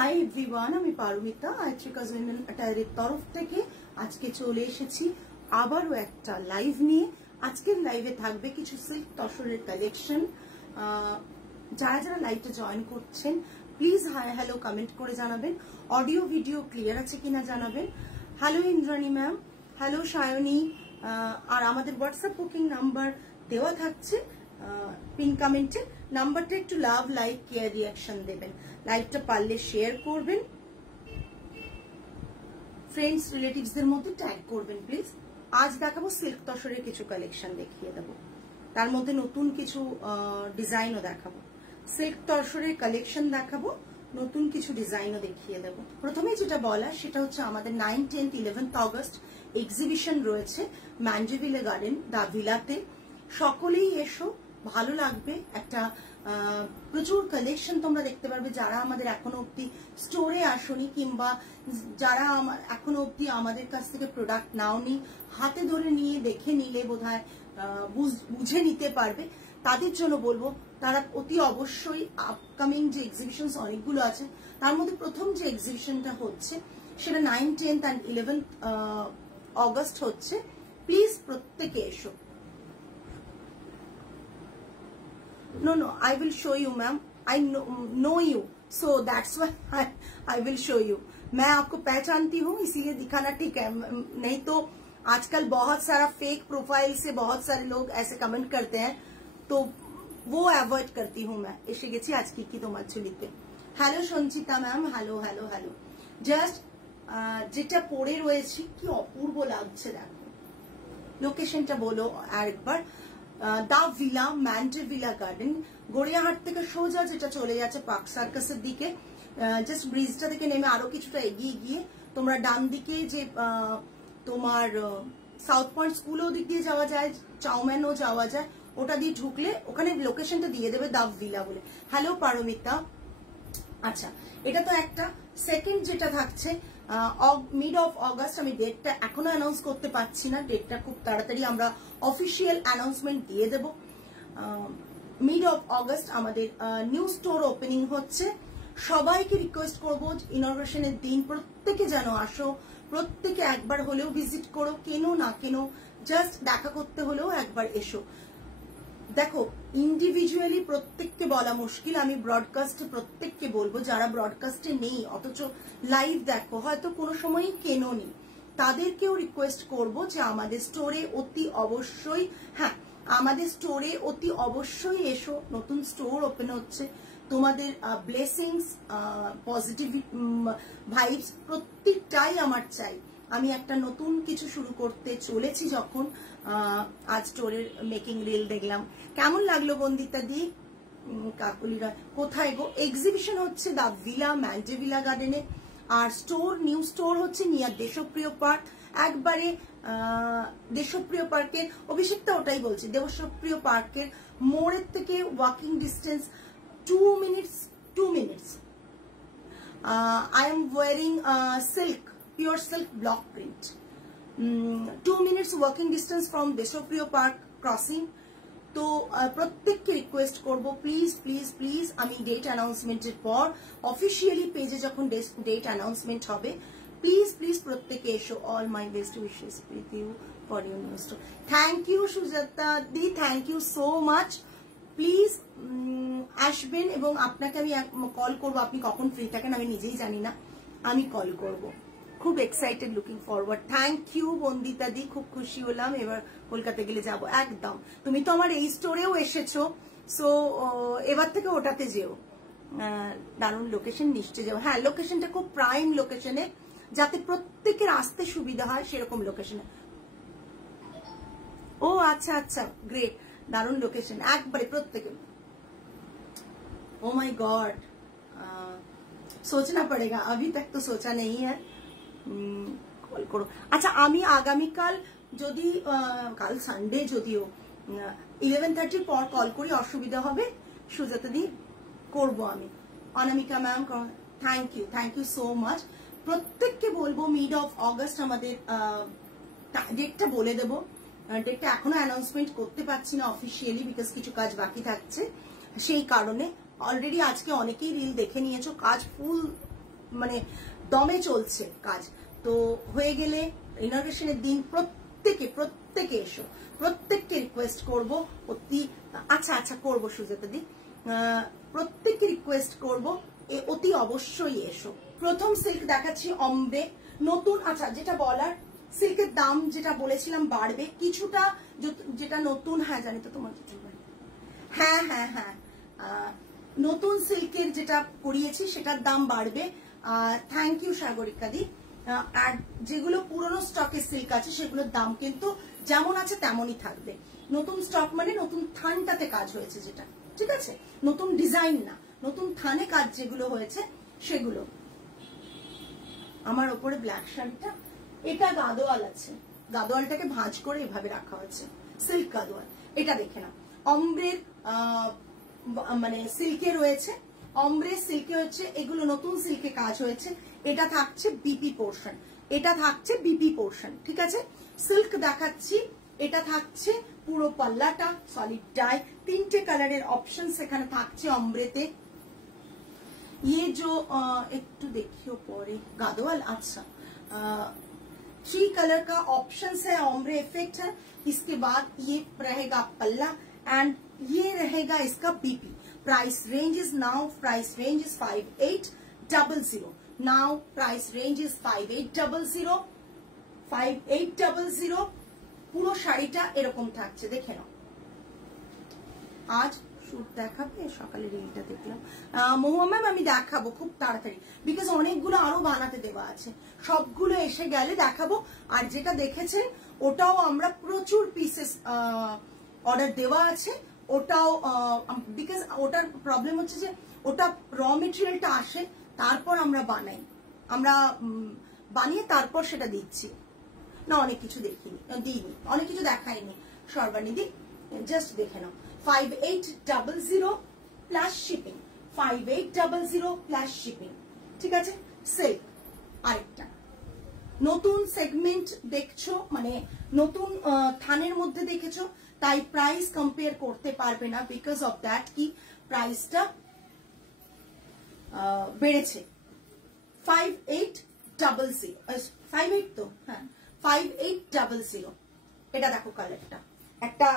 Hi everyone, আমি Paromita আইট্রিকাস women অ্যাটায়ারের তরফ থেকে আজকে চলে এসেছি আবারও একটা লাইভ নিয়ে। আজকের লাইভে থাকবে কিছু সিল্ক তসরের কালেকশন। যারা যারা লাইভটা জয়েন করছেন প্লিজ হাই হ্যালো কমেন্ট করে জানাবেন। অডিও ভিডিও ক্লিয়ার আছে কিনা জানাবেন। Hello Indrani ma'am, hello Sayani. আর আমাদের হোয়াটসঅ্যাপ বুকিং নাম্বার দেওয়া থাকছে পিন কমেন্টে। নাম্বারটা একটু লাভ, লাইক, কেয়ার, রিয়াকশন দেবেন। লাইভটা পারলে শেয়ার করবেন, ফ্রেন্ডস রিলেটিভসদের মধ্যে ট্যাগ করবেন প্লিজ। আজ দেখাবো সিল্ক তসরের কিছু কালেকশন দেখিয়ে দেবো, তার মধ্যে নতুন কিছু ডিজাইনও দেখাবো। সিল্ক তসরের কালেকশন দেখাবো, নতুন কিছু ডিজাইনও দেখিয়ে দেবো। প্রথমে যেটা বলা সেটা হচ্ছে আমাদের 9, 10, 11 অগস্ট এক্সিবিশন রয়েছে ম্যান্ডেভিলে গার্ডেন দা ভিলাতে। সকলেই এসো, ভালো লাগবে। একটা প্রচুর কালেকশন তোমরা দেখতে পারবে। যারা আমাদের এখনো অব্দি স্টোরে আসনি কিংবা যারা এখনো অব্দি আমাদের কাছ থেকে প্রোডাক্ট নাওনি, হাতে ধরে নিয়ে দেখে নিলে বোধহয় বুঝে নিতে পারবে। তাদের জন্য বলবো তারা অতি অবশ্যই আপকামিং যে এক্সিবিশন অনেকগুলো আছে, তার মধ্যে প্রথম যে এক্সিবিশনটা হচ্ছে সেটা 9, 10 and 11 অগস্ট হচ্ছে। প্লিজ প্রত্যেকে এসো। No, I will show you, ma'am. I know you, so that's why I will show you. मैं आपको पहचानती हूँ इसीलिए दिखाना ठीक है, नहीं तो आजकल बहुत सारा फेक प्रोफाइल से बहुत सारे लोग ऐसे कमेंट करते हैं, तो वो अवॉइड करती हूँ मैं। এসে গেছি আজকে কি তোমার ছবিতে। Hello Sanchita ma'am, hello hello hello. Just যেটা পরে রয়েছি কি অপূর্ব লাগছে দেখো। লোকেশনটা বলো আরেকবার। দা ভিলা, ম্যান্ডেভিলা গার্ডেন, গড়িয়াহাট থেকে সোজা যেটা চলে যাচ্ছে পার্ক সার্কাসের দিকে। জাস্ট ব্রিজটা থেকে নেমে আরো কিছুটা এগিয়ে গিয়ে তোমরা ডান দিকে যে তোমার সাউথ পয়েন্ট স্কুলও দিক দিয়ে যাওয়া যায়, চাউম্যানও যাওয়া যায়, ওটা দিয়ে ঢুকলে ওখানে লোকেশনটা দিয়ে দেবে দা ভিলা বলে। হ্যালো পারমিতা। আচ্ছা, এটা তো একটা। সেকেন্ড যেটা থাকছে মিড অফ অগস্ট, আমি ডেটটা এখনো অ্যানাউন্স করতে পারছি না, ডেটটা খুব তাড়াতাড়ি আমরা অফিসিয়াল অ্যানাউন্সমেন্ট দিয়ে দেব। মিড অফ অগস্ট আমাদের নিউ স্টোর ওপেনিং হচ্ছে। সবাইকে রিকোয়েস্ট করবো ইনগ্রেশনের দিন প্রত্যেকে যেন আসো, প্রত্যেকে একবার হলেও ভিজিট করো, কেনো না কেনো জাস্ট দেখা করতে হলেও একবার এসো। দেখো ইন্ডিভিজুয়ালি প্রত্যেককে বলা মুশকিল, আমি ব্রডকাস্টে প্রত্যেককে বলবো যারা ব্রডকাস্টে নেই অথচ লাইভ দেখো, হয়তো কোনো সময়ই কেনোনি, তাদেরকেও রিকোয়েস্ট করব যে আমাদের স্টোরে অতি অবশ্যই, হ্যাঁ আমাদের স্টোরে অতি অবশ্যই এসো। নতুন স্টোর ওপেন হচ্ছে, তোমাদের ব্লেসিংস, পজিটিভ ভাইবস প্রত্যেকটাই আমার চাই। আমি একটা নতুন কিছু শুরু করতে চলেছি যখন আজ স্টোরের মেকিং রিল দেখলাম। কেমন লাগলো বন্দিতা দি? কাকুলিরা কোথায় গো? এক্সিবিশন হচ্ছে দা ভিলা ম্যান্ডেভিলা গার্ডেনে, আর স্টোর নিউ স্টোর হচ্ছে নিয়ার দেশপ্রিয় পার্ক। একবারে দেশপ্রিয় পার্কের, অভিষেকটা ওটাই বলছি, দেশপ্রিয় পার্কের মোড়ের থেকে walking distance 2 minutes। I am wearing silk, pure silk block print। 2 minutes walking distance from Deshapriya park crossing. তো প্রত্যেককে রিকোয়েস্ট করব প্লিজ প্লিজ প্লিজ, আমি ডেট অ্যানাউন্সমেন্টের পর অফিসিয়ালি পেজে যখন ডেট অ্যানাউন্সমেন্ট হবে প্লিজ প্লিজ প্রত্যেকে এসো। All my best wishes with you for your new store. Thank you Sujata di, thank you so much. Please আসবেন এবং আপনাকে আমি কল করবো, আপনি কখন ফ্রি থাকেন আমি নিজেই জানি না, আমি কল করব। খুব excited, looking forward. Thank you Bandita di, খুব খুশি হলাম। এবার কলকাতা গেলে যাব একদম। তুমি তো আমার এই স্টোরেও এসেছো, সো এবার থেকে ওটাতে যেও। দারুণ লোকেশন, নিশ্চয় যাও। হ্যাঁ লোকেশনটা খুব প্রাইম লোকেশনে, যাতে প্রত্যেকের আসতে সুবিধা হয় সেরকম লোকেশনে। ও আচ্ছা আচ্ছা, গ্রেট, দারুণ লোকেশন একবারে প্রত্যেকে। ओ माय गॉड, सोचना पड़ेगा, अभी तक तो सोचा नहीं है। কল করো। আচ্ছা আমি আগামীকাল যদি কাল সানডে যদিও 11:30 পর কল করি, অসুবিধা হবে? সুজাতা দি করবো আমি। Anamika ma'am thank you so much. প্রত্যেককে বলবো মিড অফ অগস্ট আমাদের ডেটটা বলে দেবো। ডেটটা এখনো অ্যানাউন্সমেন্ট করতে পারছি না অফিসিয়ালি, বিকজ কিছু কাজ বাকি থাকছে সেই কারণে। অলরেডি আজকে অনেকেই রিল দেখে নিয়েছো, কাজ ফুল মানে দমে চলছে কাজ। তো হয়ে গেলে ইনগ্রেশনের দিন প্রত্যেকে এসো, প্রত্যেককে রিকোয়েস্ট করব অতি, আচ্ছা করবো সুজাতা দি, প্রত্যেককে রিকোয়েস্ট করব অতি অবশ্যই এসো। প্রথম সিল্ক দেখাচ্ছি অম্বে নতুন। আচ্ছা যেটা বলার, সিল্কের দাম যেটা বলেছিলাম বাড়বে কিছুটা, যেটা নতুন, হ্যাঁ জানি তো তোমার কিছু, হ্যাঁ নতুন সিল্কের যেটা করিয়েছি সেটার দাম বাড়বে। থ্যাংক ইউ সাগরিকা দি। আর যেগুলো পুরনো স্টকের সিল্ক আছে সেগুলোর দাম কিন্তু যেমন আছে তেমনই থাকবে। নতুন স্টক মানে নতুন থানটাতে কাজ হয়েছে যেটা, ঠিক আছে, নতুন ডিজাইন না, নতুন থানে কাজ যেগুলো হয়েছে সেগুলো। আমার ওপরে ব্ল্যাক শাড়িটা, এটা গাদোয়াল আছে, গাদোয়ালটাকে ভাঁজ করে এভাবে রাখা হয়েছে, সিল্ক গাদোয়াল। এটা দেখে না, অম্ব্রের মানে সিল্কে রয়েছে, অম্ব্রে সিল্কে হচ্ছে, এগুলো নতুন সিল্কে কাজ হয়েছে। এটা থাকছে বিপি পোর্শন, এটা থাকছে বিপি পোর্শন, ঠিক আছে। সিল্ক দেখাচ্ছি, এটা থাকছে পুরো পাল্লাটা সলিড ডাই, 3টে কালারের অপশন এখানে থাকছে অম্ব্রেতে। ये जो একটু দেখিও পরে গাদোয়াল, আচ্ছা 3 कलर का ऑप्शन है, ओम्ब्रे इफेक्ट है। इसके बाद ये रहेगा पल्ला एंड ये रहेगा इसका BP. Price range is now, price range is 5800 now, price range is 5800 5800। পুরো শাড়িটা এরকম থাকছে, দেখে নাও। আজ শুট দেখাবে, সকালে রিলটা দেখলাম মহুয়া ম্যাম, আমি দেখাবো খুব তাড়াতাড়ি, বিকজ অনেকগুলো আরো বানাতে দেওয়া আছে, সবগুলো এসে গেলে দেখাবো। আর যেটা দেখেছেন ওটাও আমরা প্রচুর পিসেস অর্ডার দেওয়া আছে, ওটাও বিকজ ওটার প্রবলেম হচ্ছে যে ওটা র মেটেরিয়ালটা আসে, তারপর আমরা বানাই, আমরা বানিয়ে তারপর সেটা দিচ্ছি না। অনেক কিছু দেখিনি, দিইনি, অনেক কিছু দেখাইনি সর্বানিধি, জাস্ট দেখে নাও। 5800 প্লাস শিপিং, 5800 প্লাস শিপিং, ঠিক আছে। সিল্ক আরেকটা নতুন সেগমেন্ট দেখছো, মানে নতুন থানের মধ্যে দেখেছো, তাই প্রাইস কম্পেয়ার করতে পারবে না, বিকজ অফ দ্যাট কি প্রাইসটা বেড়েছে। 5800 58 তো, হ্যাঁ 5800। এটা দেখো কালারটা, একটা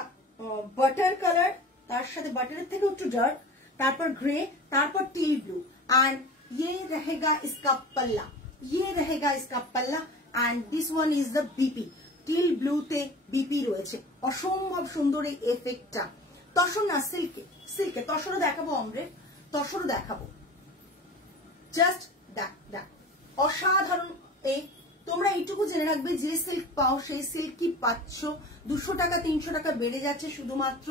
বাটার কালার, তার সাথে বাটারের থেকে একটু ডার্ক, তারপর গ্রে, তারপর টিল ব্লু, एंड ये रहेगा इसका पल्ला, ये रहेगा इसका पल्ला and this one is the BP. Teal ব্লুতে বিপি রয়েছে, অসম্ভব সুন্দর এই এফেক্টটা। তসর না, সিল্কে, সিল্কে তসরও দেখাবো, অমরে তসরও দেখাবো, জাস্ট দেখ অসাধারণ। এই তোমরা এইটুকু জেনে রাখবে, যে সিল্ক পাও সেই সিল্ক কি পাচ্ছ, 200 টাকা 300 টাকা বেড়ে যাচ্ছে শুধুমাত্র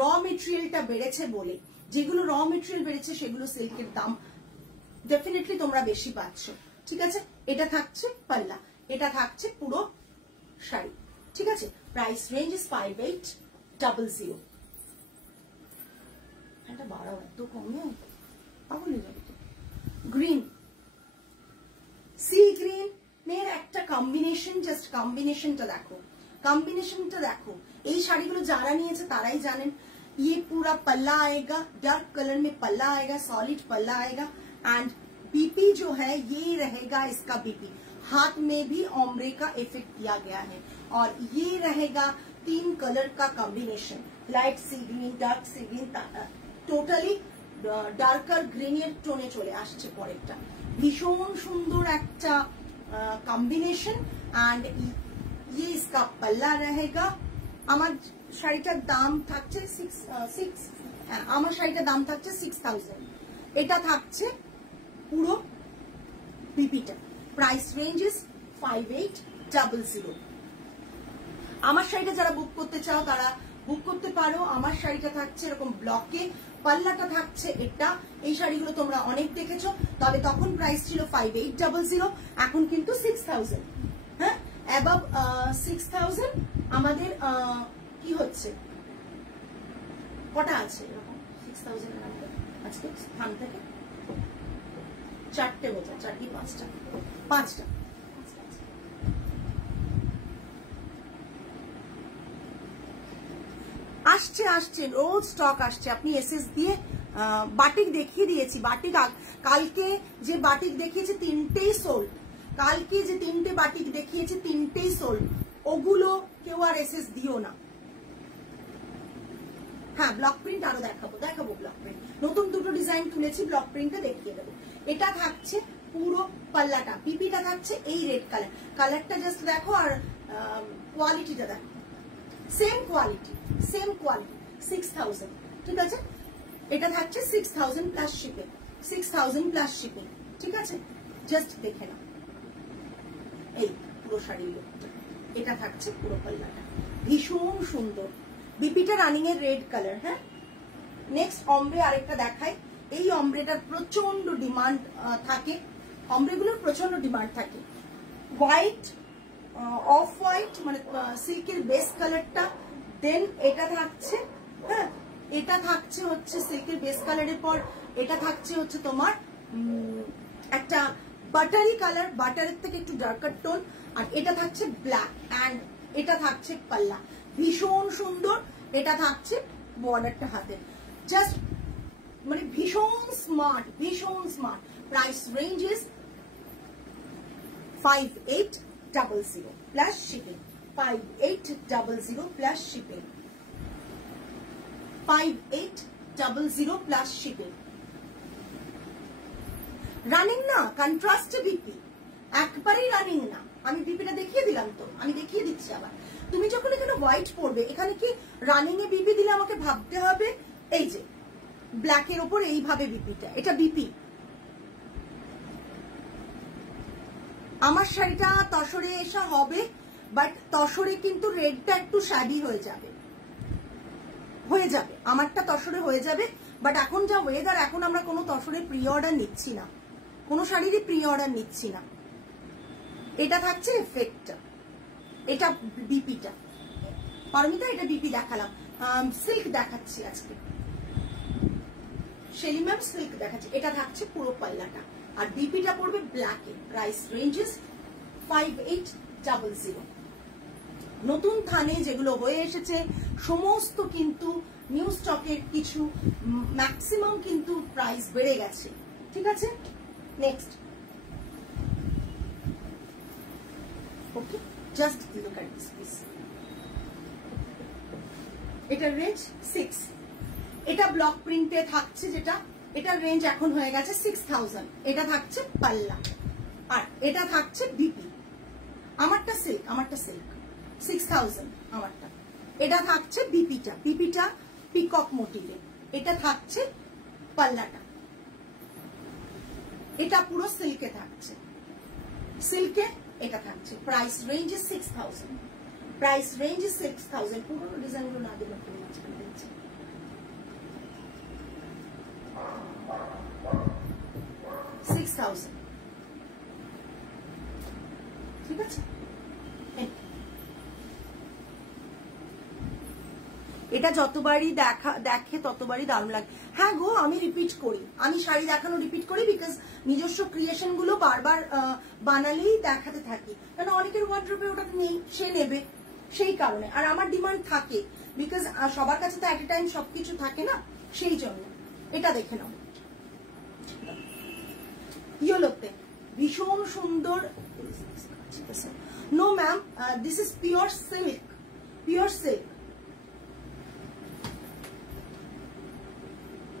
র মেটেরিয়ালটা বেড়েছে বলে। যেগুলো র মেটেরিয়াল বেড়েছে সেগুলো সিল্কের দাম ডেফিনেটলি তোমরা বেশি পাচ্ছ, ঠিক আছে। এটা থাকছে পাল্লা, এটা থাকছে পুরো শাড়ি, ঠিক আছে। Price range is 5800। এটা 12 এত কমে পাগল হয়ে যাবে। গ্রিন, সি গ্রিন এর একটা কম্বিনেশন, জাস্ট কম্বিনেশনটা দেখো, কম্বিনেশনটা দেখো। এই শাড়িগুলো যারা নিয়েছে তারাই জানেন। ये पूरा पल्ला आएगा, डार्क कलर में पल्ला आएगा, सॉलिड पल्ला आएगा एंड बीपी जो है ये रहेगा इसका बीपी। हाथ में भी ओम्ब्रे का इफेक्ट दिया गया है और ये रहेगा 3 कलर का कॉम्बिनेशन, लाइट सी ग्रीन, डार्क सी ग्रीन, টোটালি ডার্কার গ্রিনের টোনে চলে আসছে পরেরটা। ভীষণ সুন্দর একটা কম্বিনেশন एंड ये इसका पल्ला रहेगा। আমার শাড়িটার দাম থাকছে 6000। এটা থাকছে পুরো বিপিটা। Price range is 5800। আমার শাড়িটা যারা বুক করতে চাও তারা বুক করতে পারো। আমার শাড়িটা থাকছে এরকম ব্লকে, পাল্লাটা থাকছে এটা। এই শাড়িগুলো তোমরা অনেক দেখেছো, তবে তখন প্রাইস ছিল 5800, এখন কিন্তু 6000। হ্যাঁ, অ্যাবাভ 6000 আমাদের কি হচ্ছে, কটা আছে এরকম 6000 এর মধ্যে আজকে স্থান থেকে? 4টে বোঝা, 4টি 5টা আসছে, রোজ স্টক আসছে। আপনি এসএস দিয়ে বাটিক দেখিয়ে দিয়েছি, বাটিক কালকে যে বাটিক দেখিয়েছি তিনটেই সোল্ড, কালকে যে তিনটে বাটিক দেখিয়েছি তিনটেই সোল্ড, ওগুলো কেউ আর এসএস দিও না। হ্যাঁ ব্লক প্রিন্ট আরো দেখাবো ব্লক প্রিন্ট, নতুন দুটো ডিজাইন তুলেছি, ব্লক প্রিন্টটা দেখিয়ে দেবো। এটা থাকছে পুরো পাল্লাটা, পিপিটা থাকছে এই রেড কালারটা জাস্ট দেখো, আর কোয়ালিটিটা দেখো, সেম কোয়ালিটি 6000, ঠিক আছে। এটা থাকছে 6000 প্লাস শিপিং, 6000 প্লাস শিপিং, ঠিক আছে। জাস্ট দেখে নাও এই পুরো শাড়ির লুকটা, এটা থাকছে পুরো পাল্লাটা, ভীষণ সুন্দর। বিপিটা রানিং এর রেড কালার। হ্যাঁ নেক্সট অমব্রে আরেকটা দেখাই। এই অমব্রেটার প্রচন্ড ডিমান্ড থাকে, অমব্রেগুলোর প্রচন্ড ডিমান্ড থাকে। হোয়াইট, অফ হোয়াইট মানে সিল্কের বেস কালারটা, দেন এটা থাকছে, হ্যাঁ এটা থাকছে হচ্ছে সিল্কের বেস কালারের পর এটা থাকছে হচ্ছে তোমার একটা বাটারি কালার, বাটারের থেকে একটু ডার্কার টোন, আর এটা থাকছে ব্ল্যাক, অ্যান্ড এটা থাকছে পাল্লা, ভীষণ সুন্দর। এটা থাকছে বর্ডারটা হাতে, জাস্ট মানে ভীষণ স্মার্ট, ভীষণ smart. Price range is 5800 plus shipping, 5800 plus shipping, 5800 plus shipping. Running না, কন্ট্রাস্টে বিপি, একবারেই রানিং না। আমি বিপিটা দেখিয়ে দিলাম তো, আমি দেখিয়ে দিচ্ছি আবার। তুমি যখন এখানে হোয়াইট পরবে, এখানে কি রানিং এ বিপি দিলে আমাকে ভাবতে হবে এই যে ব্ল্যাকের ওপর এইভাবে বিপিটা, এটা বিপি। আমার শাড়িটা তসরে এসা হবে, বাট তসরে কিন্তু রেডটা একটু শ্যাডি হয়ে যাবে, আমারটা তসরে হয়ে যাবে। বাট এখন যা ওয়েদার, এখন আমরা কোনো তসরে প্রি অর্ডার নিচ্ছি না, কোনো শাড়িরই প্রি অর্ডার নিচ্ছি না। এটা থাকছে এফেক্টটা, এটা বিপিটা। পারমিতা এটা বিপি দেখালাম, সিল্ক দেখাচ্ছি আজকে, শেলি ম্যাম সিল্ক দেখাচ্ছি। এটা থাকছে পুরো পাল্লাটা, আর বিপিটা পড়বে ব্ল্যাকে। Price ranges 5800। নতুন থানে যেগুলো হয়ে এসেছে সমস্ত কিন্তু নিউ স্টকের, কিছু ম্যাক্সিমাম কিন্তু প্রাইস বেড়ে গেছে, ঠিক আছে। Next, okay just look at this piece. এটা রেঞ্জ 6, এটা ব্লক প্রিন্টে থাকছে যেটা, এটার রেঞ্জ এখন হয়ে গেছে 6000। এটা থাকছে পাল্লা, আর এটা থাকছে বিপি। আমারটা সিল্ক 6000 আমারটা। এটা থাকছে বিপিটা, বিপিটা পিকক মোটিভে। এটা থাকছে পাল্লাটা, এটা পুরো সিল্কে থাকছে, সিল্কে এটা থাকছে। Price range 6000, price range 6000। পুরো ডিজাইনগুলো না দিলে দিচ্ছে 6000, ঠিক আছে। এটা যতবারই দেখে ততবারই দারুণ লাগে। হ্যাঁ গো, আমি রিপিট করি, আমি শাড়ি দেখানো রিপিট করি, বিকজ নিজস্ব ক্রিয়েশন গুলো বারবার বানালেই দেখাতে থাকি, কারণ অনেকের ওয়ার্ড্রোবে ওটা নেই, সে নেবে, সেই কারণে। আর আমার ডিমান্ড থাকে, বিকজ সবার কাছে তো এট এ টাইম সবকিছু থাকে না, সেই জন্য। এটা দেখে নাও, ইয়েলোতে ভীষণ সুন্দর। No ma'am, this is pure silk, pure silk.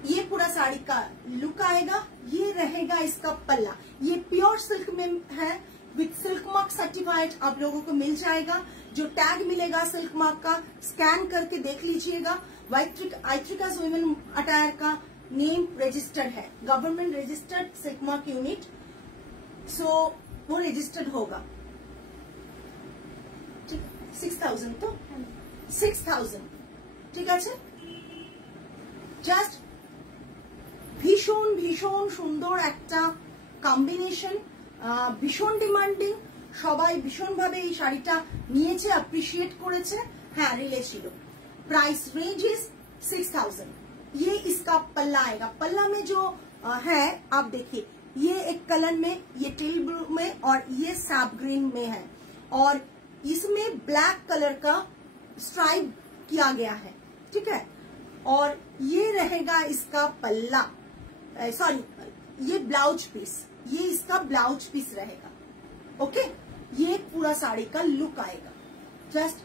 ये पूरा साड़ी का लुक आएगा, ये रहेगा इसका पल्ला। ये प्योर सिल्क में है, विथ सिल्क मार्क सर्टिफाइड आप लोगों को मिल जाएगा। जो टैग मिलेगा सिल्क मार्क का, स्कैन करके देख लीजिएगा। आइट्रिकास वुमेन अटायर का नेम रजिस्टर्ड है, government registered silk mark unit, so वो रजिस्टर्ड होगा। 6000 तो 6000, ঠিক আছে। জাস্ট ভীষণ ভীষণ সুন্দর একটা কম্বিনেশন, ভীষণ ডিমান্ডিং, সবাই ভীষণভাবে এই শাড়িটা নিয়েছে, অ্যাপ্রিशिएट করেছে। হ্যাঁ রিলে ছিল। Price range is 6000। ये इसका पल्ला आएगा, पल्ला में जो है आप देखिए, ये एक कलर में, ये टेल ब्लू में, और ये सैप ग्रीन में है, और इसमें ब्लैक कलर का स्ट्राइप किया गया है, ठीक है। और ये रहेगा इसका पल्ला, सॉरी ये ब्लाउज पीस, ये इसका ब्लाउज पीस रहेगा। ओके, ये पूरा साड़ी का लुक आएगा। জাস্ট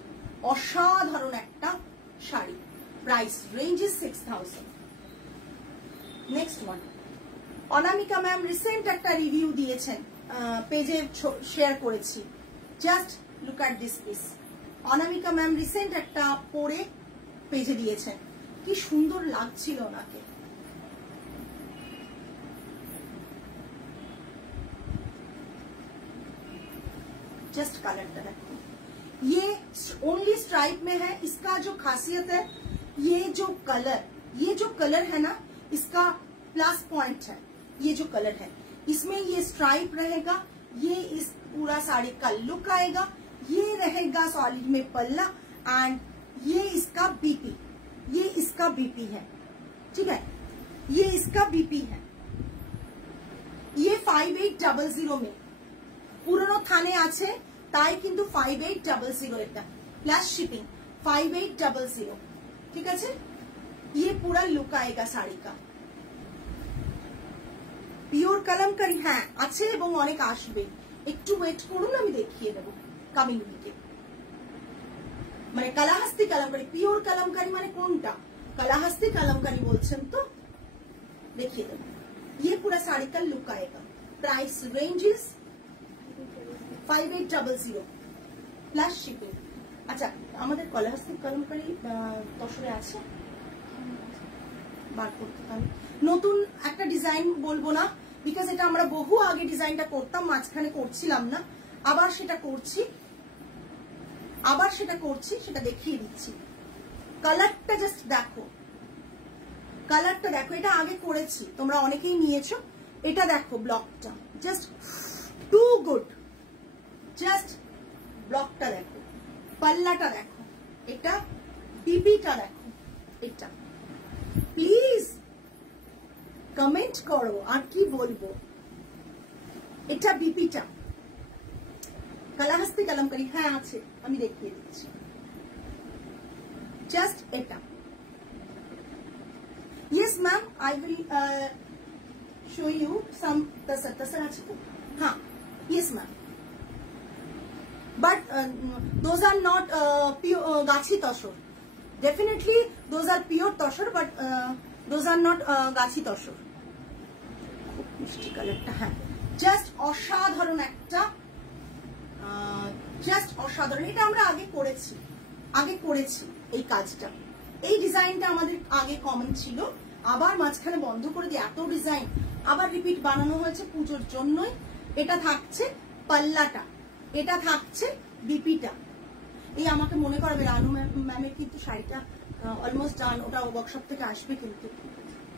অসাধারণ একটা sari. Price range is 6000। Next one, Anamika ma'am recent একটা রিভিউ দিয়েছেন, পেজে শেয়ার করেছি। Just look at this piece. Anamika ma'am recent একটা পরে পেজে দিয়েছেন, কি সুন্দর লাগছিল ওনাকে। जस्ट कलर है, ये ओनली स्ट्राइप में है। इसका जो खासियत है, ये जो कलर है ना, इसका प्लस पॉइंट है। ये जो कलर है इसमें ये स्ट्राइप रहेगा, ये इस पूरा साड़ी का लुक आएगा। ये रहेगा सॉलिड में पल्ला एंड ये इसका बीपी, ये इसका बीपी है, ठीक है, ये इसका बीपी है। ये 5800 में পুরনো থানে আছে, তাই কিন্তু 5800 এটা প্লাস শিপিং 5800, ঠিক আছে। ये पूरा लुक आएगा साड़ी का। পিওর কালামকারী হ্যাঁ আছে এবং অনেক আসবে, একটু ওয়েট করুন, আমি দেখিয়ে দেবো কামিং উইকে। মানে কালাহাস্তি কালামকারী, পিওর কালামকারী মানে কোনটা, কালাহাস্তি কালামকারী বলছেন তো, দেখিয়ে দেবো। ये पूरा साड़ी का लुक आएगा। Price range is 5800 plus shipping. আচ্ছা, আমাদের কলাহাস্তি কলমকারী তসরে আছে, বার করতে হবে। নতুন একটা ডিজাইন বলবো না, বিকজ এটা আমরা বহু আগে ডিজাইনটা করতাম, মাঝখানে করছিলাম না, আবার সেটা করছি, সেটা দেখিয়ে দিচ্ছি। কালারটা জাস্ট দেখো, কালারটা দেখো, এটা আগে করেছি, তোমরা অনেকেই নিয়েছো। এটা দেখো ব্লকটা, জাস্ট টু গুড। জাস্ট ব্লকটা দেখো, পাল্লাটা দেখো, এটা বিপিটা দেখো, এটা প্লিজ কমেন্ট করো আর কি বলবো। এটা বিপিটা, কালাহাস্তি কালামকারী হ্যাঁ আছে, আমি দেখিয়ে দিচ্ছি। জাস্ট এটা। Yes ma'am, I will show you some tasar আছে তো, হ্যাঁ yes ma'am, but those are not pure gachi tashor. Definitely those are pure tashor, but those are not gachi tashor. খুব মিষ্টি কালারটা, হ্যাঁ জাস্ট অসাধারণ একটা, জাস্ট অসাধারণ। এটা আমরা আগে করেছি এই কাজটা, এই ডিজাইনটা আমাদের আগে কমন ছিল, আবার মাঝখানে বন্ধ করে দিয়ে এত ডিজাইন আবার রিপিট বানানো হয়েছে পুজোর জন্যই। এটা থাকছে পাল্লাটা, এটা থাকছে বিপিটা। এই আমাকে মনে করবে রানু ম্যামের কিন্তু শাড়িটা অলমোস্ট ডান, ওটা ওয়ার্কশপ থেকে আসবে, কিন্তু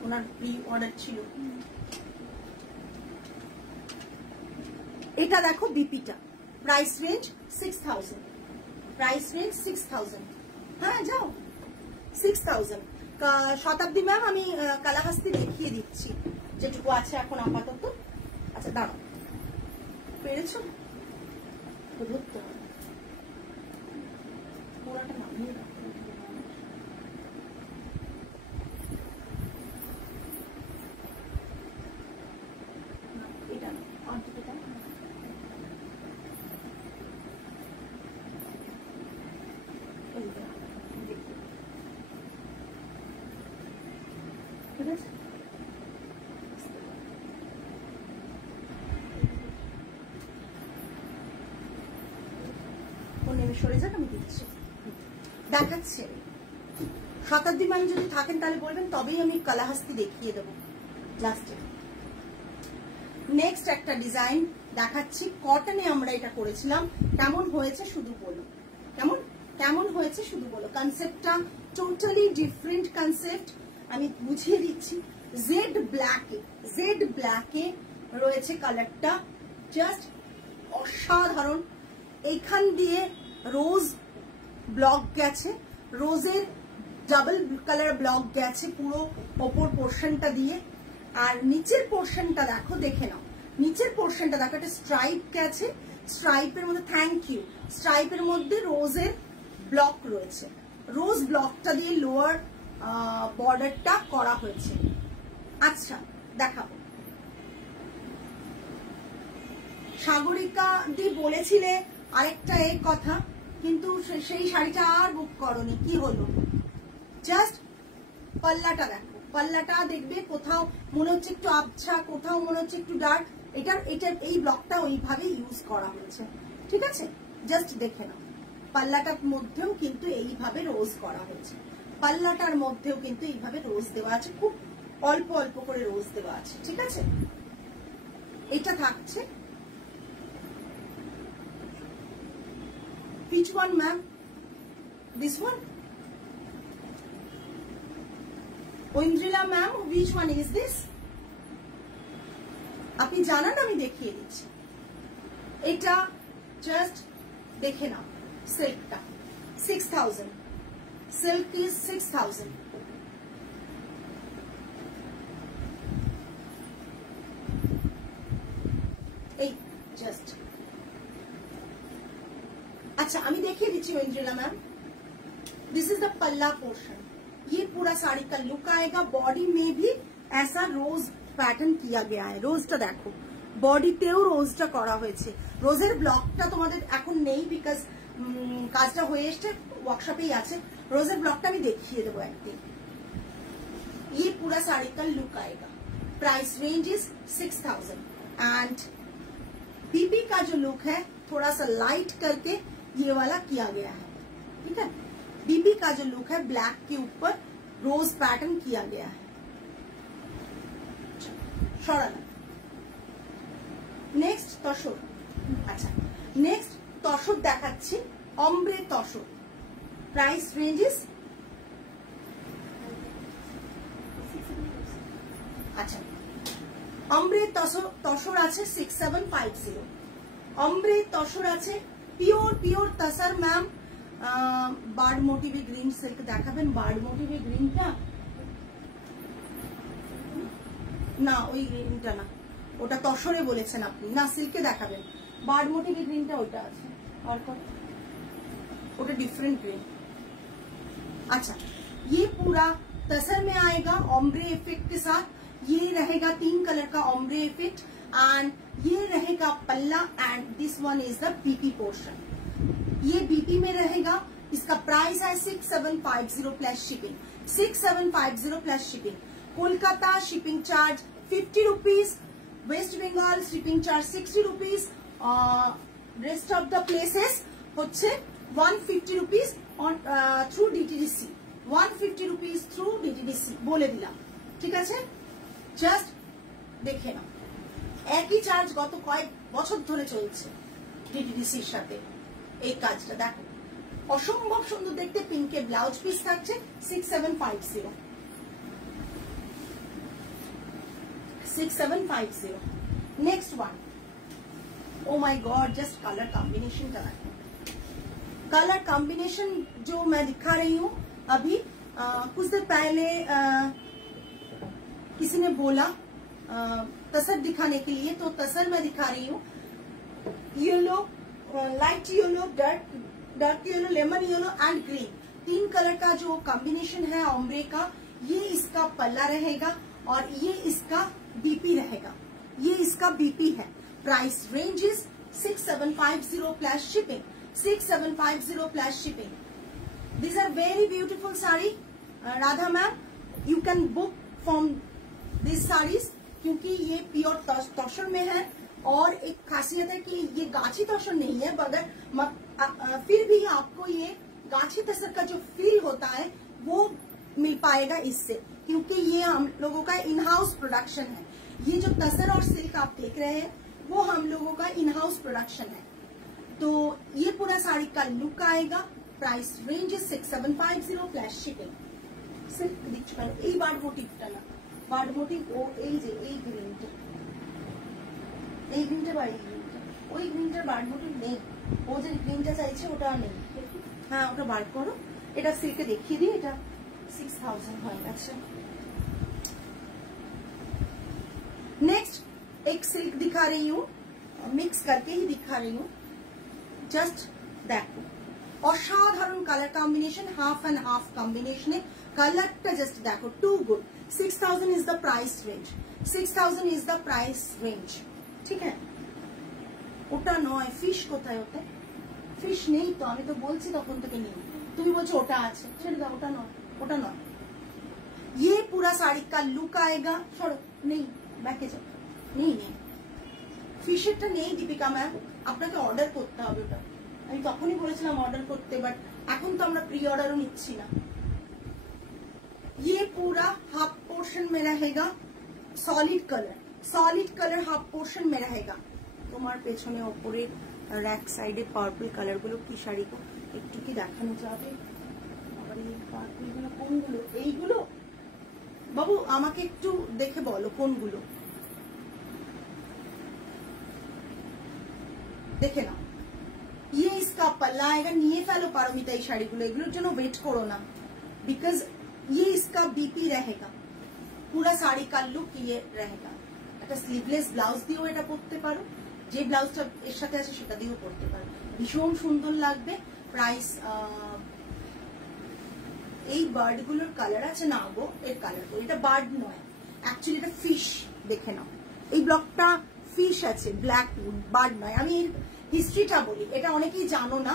ওনার প্রি অর্ডার ছিল। এটা দেখো বিপিটা, প্রাইস রেঞ্জ 6000, প্রাইস রেঞ্জ 6000। হ্যাঁ যাও 6000। শতাব্দী ম্যাম আমি কালাহাস্তি দেখিয়ে দিচ্ছি যেটুকু আছে এখন আপাতত। আচ্ছা দাঁড়াও, পেরেছ ধরতে হবে, পুরাটা নামিয়ে রাখো। এটা অন্ততটা সরে যাক, আমি দিচ্ছি, দেখাচ্ছি। শতাব্দী ম্যাম যদি থাকেন তাহলে বলবেন, তবেই আমি কালাহাস্তি দেখিয়ে দেবো লাস্টে। নেক্সট একটা ডিজাইন দেখাচ্ছি, কটনে আমরা এটা করেছিলাম। কেমন হয়েছে শুধু বলো, কেমন হয়েছে শুধু বলো। কনসেপ্টটা টোটালি ডিফারেন্ট কনসেপ্ট, আমি বুঝিয়ে দিচ্ছি। জেড ব্ল্যাকে রয়েছে কালারটা, জাস্ট অসাধারণ। এইখান দিয়ে রোজ ব্লক গেছে, রোজের ডাবল কালার ব্লক গেছে পুরো ওপর পোর্শনটা দিয়ে। আর নিচের পোর্শনটা দেখো, দেখে নাও নিচের পোর্শনটা দেখো, একটা স্ট্রাইপ গেছে, স্ট্রাইপের মধ্যে থ্যাংক ইউ, স্ট্রাইপের মধ্যে রোজের ব্লক রয়েছে। রোজ ব্লকটা দিয়ে লোয়ার বর্ডারটা করা হয়েছে। আচ্ছা দেখাবো, সাগরিকা দি বলেছিলে আরেকটা এই কথা, কিন্তু সেই শাড়িটা আর বুক করনি, কি হলো? জাস্ট পাল্লাটা দেখো, পাল্লাটা দেখবে কোথাও মনে হচ্ছে একটু আবছা, কোথাও মনে হচ্ছে একটু ডার্ক। এটার এই ব্লকটা ওইভাবে ইউজ করা হয়েছে, ঠিক আছে? জাস্ট দেখে নাও, পাল্লাটার মধ্যেও কিন্তু এইভাবে রোজ করা হয়েছে, পাল্লাটার মধ্যেও কিন্তু এইভাবে রোজ দেওয়া আছে, খুব অল্প অল্প করে রোজ দেওয়া আছে, ঠিক আছে? এটা থাকছে। Which one, ma'am? This one? Oindrila ma'am, which one is this? আপনি জানান, আমি দেখিয়ে দিচ্ছি। এটা জাস্ট দেখে নাও, সিল্কটা 6000, সিল্ক ইজ 6000। এই জাস্ট, अच्छा আমি দেখিয়ে দিচ্ছি इंद्रिला मैम। दिस इज द पल्ला पोर्शन, ये पूरा साड़ी का लुक आएगा। बॉडी में भी ऐसा रोज पैटर्न किया गया है, रोजটা দেখো, বডিতেও রোজটা করা হয়েছে। রোজের ব্লকটা তোমাদের এখন নেই, বিকজ কাজটা হয়ে এসছে, ওয়ার্কশপেই আছে। রোজের ব্লকটা আমি দেখিয়ে দেবো একদিন। ये पूरा साड़ी का लुक आएगा। प्राइस रेंज इज 6000 एंड बीबी का जो लुक है थोड़ा सा लाइट करके ये वाला किया गया है, ठीक है? बीबी का जो लुक है ब्लैक के ऊपर रोज पैटर्न किया गया है। नेक्स्ट तसर, अच्छा नेक्स्ट तसर देखाচ্ছি, ombre tussar. Price range is, अच्छा অমব্রে তসর আছে 6750। অমব্রে তসর আছে pure pure tussar. Ma'am bird মোটিভে গ্রিন সিল্ক দেখাবেন, বার্ড মোটিভে গ্রিনটা না, ওই গ্রিনটা না, ওটা তসরে বলেছেন আপনি, না সিল্কে দেখাবেন। বার্ড মোটিভে গ্রিনটা ওইটা আছে, আর ওটা डिफरेंट ग्रीन। अच्छा ये पूरा तसर में आएगा ऑम्ब्रे इफेक्ट के साथ। ये रहेगा 3 कलर का ऑम्ब्रे इफेक्ट एंड ये रहेगा पल्ला and this one is the BP portion. ये बीपी में रहेगा। इसका प्राइस है 6750 plus shipping, 6750 plus shipping. Kolkata shipping charge 50 rupees, West Bengal shipping charge 60 rupees, rest of the places হচ্ছে 150 rupees through DTDC, 150 rupees through DTDC বলে দিলাম, ঠিক আছে? জাস্ট দেখে নাও, একই চার্জ গত কয়েক বছর ধরে চলছে ডিটিডিসির সাথে। এই কাজটা দেখো, অসম্ভব সুন্দর দেখতে। পিঙ্কে ব্লাউজ পিস থাকছে 6750, 6750। Next one, oh my God, just colour combination का देखो, कलर कॉम्बिनेशन जो मैं दिखा रही हूँ अभी। कुछ देर पहले किसी ने बोला तसर दिखाने के लिए, तो तसर मैं दिखा रही हूँ। Yellow, light yellow, dark yellow, lemon yellow and green, 3 colour का जो कॉम्बिनेशन है ऑम्ब्रे का, ये इसका पल्ला रहेगा और ये इसका बीपी रहेगा। ये इसका बीपी है। Price range is 6750 plus shipping, 6750 plus shipping. These are very beautiful sari. Radha ma'am, you can book from this saris, क्योंकि ये प्योर तसर में है। और एक खासियत है कि ये गाछी तसर नहीं है, मगर फिर भी आपको ये गाछी तसर का जो फील होता है वो मिल पाएगा इससे, क्योंकि ये हम लोगों का इन हाउस प्रोडक्शन है। ये जो तसर और सिल्क आप देख रहे हैं वो हम लोगों का इन हाउस प्रोडक्शन है। तो ये पूरा साड़ी का लुक आएगा। Price range 6750 plus shipping. Silk दिख पाए এই বার্ড মোটিভটা না, বার্ড মোটিভ ও এই যে এই গ্রিনটা, এই গ্রিনটা বা এই গ্রিনটা, ওই গ্রিনটার বার্ড মোটিভ নেই। ও যে গ্রিনটা চাইছে ওটা নেই। হ্যাঁ ওটা বার করো, এটা সিল্কে দেখিয়ে দিই। এটা 6000 হয়ে গেছে। नेक्स्ट एक सिल्क दिखा रही हूँ, मिक्स करके ही दिखा रही हूँ। जस्ट देखो, অসাধারণ colour combination, half and half কম্বিনেশনে কালারটা জাস্ট দেখো, too good. 6000 is the price range, 6000 is the price range. ঠিক আছে, ওটা নয়। ফিশ কোথায়? ওটা ফিশ নেই তো, আমি তো বলছি তখন থেকে নেই, তুমি বলছো ওটা আছে, ছেড়ে দাও, ওটা নয়, ওটা নয়। ये पूरा साड़ी का लुक आएगा। छोड़ो, नहीं बैके जाओ, नहीं नहीं ফিশেরটা নেই দীপিকা ম্যাম, আপনাকে অর্ডার করতে হবে ওটা। আমি তখনই বলেছিলাম অর্ডার করতে, বাট এখন তো আমরা প্রি অর্ডারও নিচ্ছি না। ये पूरा हाफ पोर्शन में रहेगा, सॉलिड कलर हाफ पोर्शन में रहेगा। তোমার পেছনে ওপরে র‍্যাক সাইডে পার্পল কালার গুলো কি শাড়ি গো, একটু কি দেখানো যাবে? আবার এই পার্পল গুলো কোনগুলো? এইগুলো বাবু আমাকে একটু দেখে বলো কোনগুলো, দেখে নাও। ये इसका पल्ला आएगा, নিয়ে ফেলো পারমিতা এই শাড়িগুলো, এগুলোর জন্য ওয়েট করো না, বিকজ ये इसका बीपी रहेगा, पूरा साड़ी का लुक ये रहेगा। একটা স্লিভলেস ব্লাউজ দিয়েও এটা পরতে পারো, যে ব্লাউজটা এর সাথে আছে সেটা দিয়েও পরতে পারো, ভীষণ সুন্দর লাগবে। প্রাইস এই বার্ড গুলোর কালার আছে না গো, এর কালার তো এটা বার্ড নয়, অ্যাকচুয়ালি এটা ফিশ। দেখে নাও এই ব্লকটা ফিশ আছে, ব্ল্যাক বার্ড নয়। আমি এর হিস্ট্রিটা বলি, এটা অনেকেই জানো না।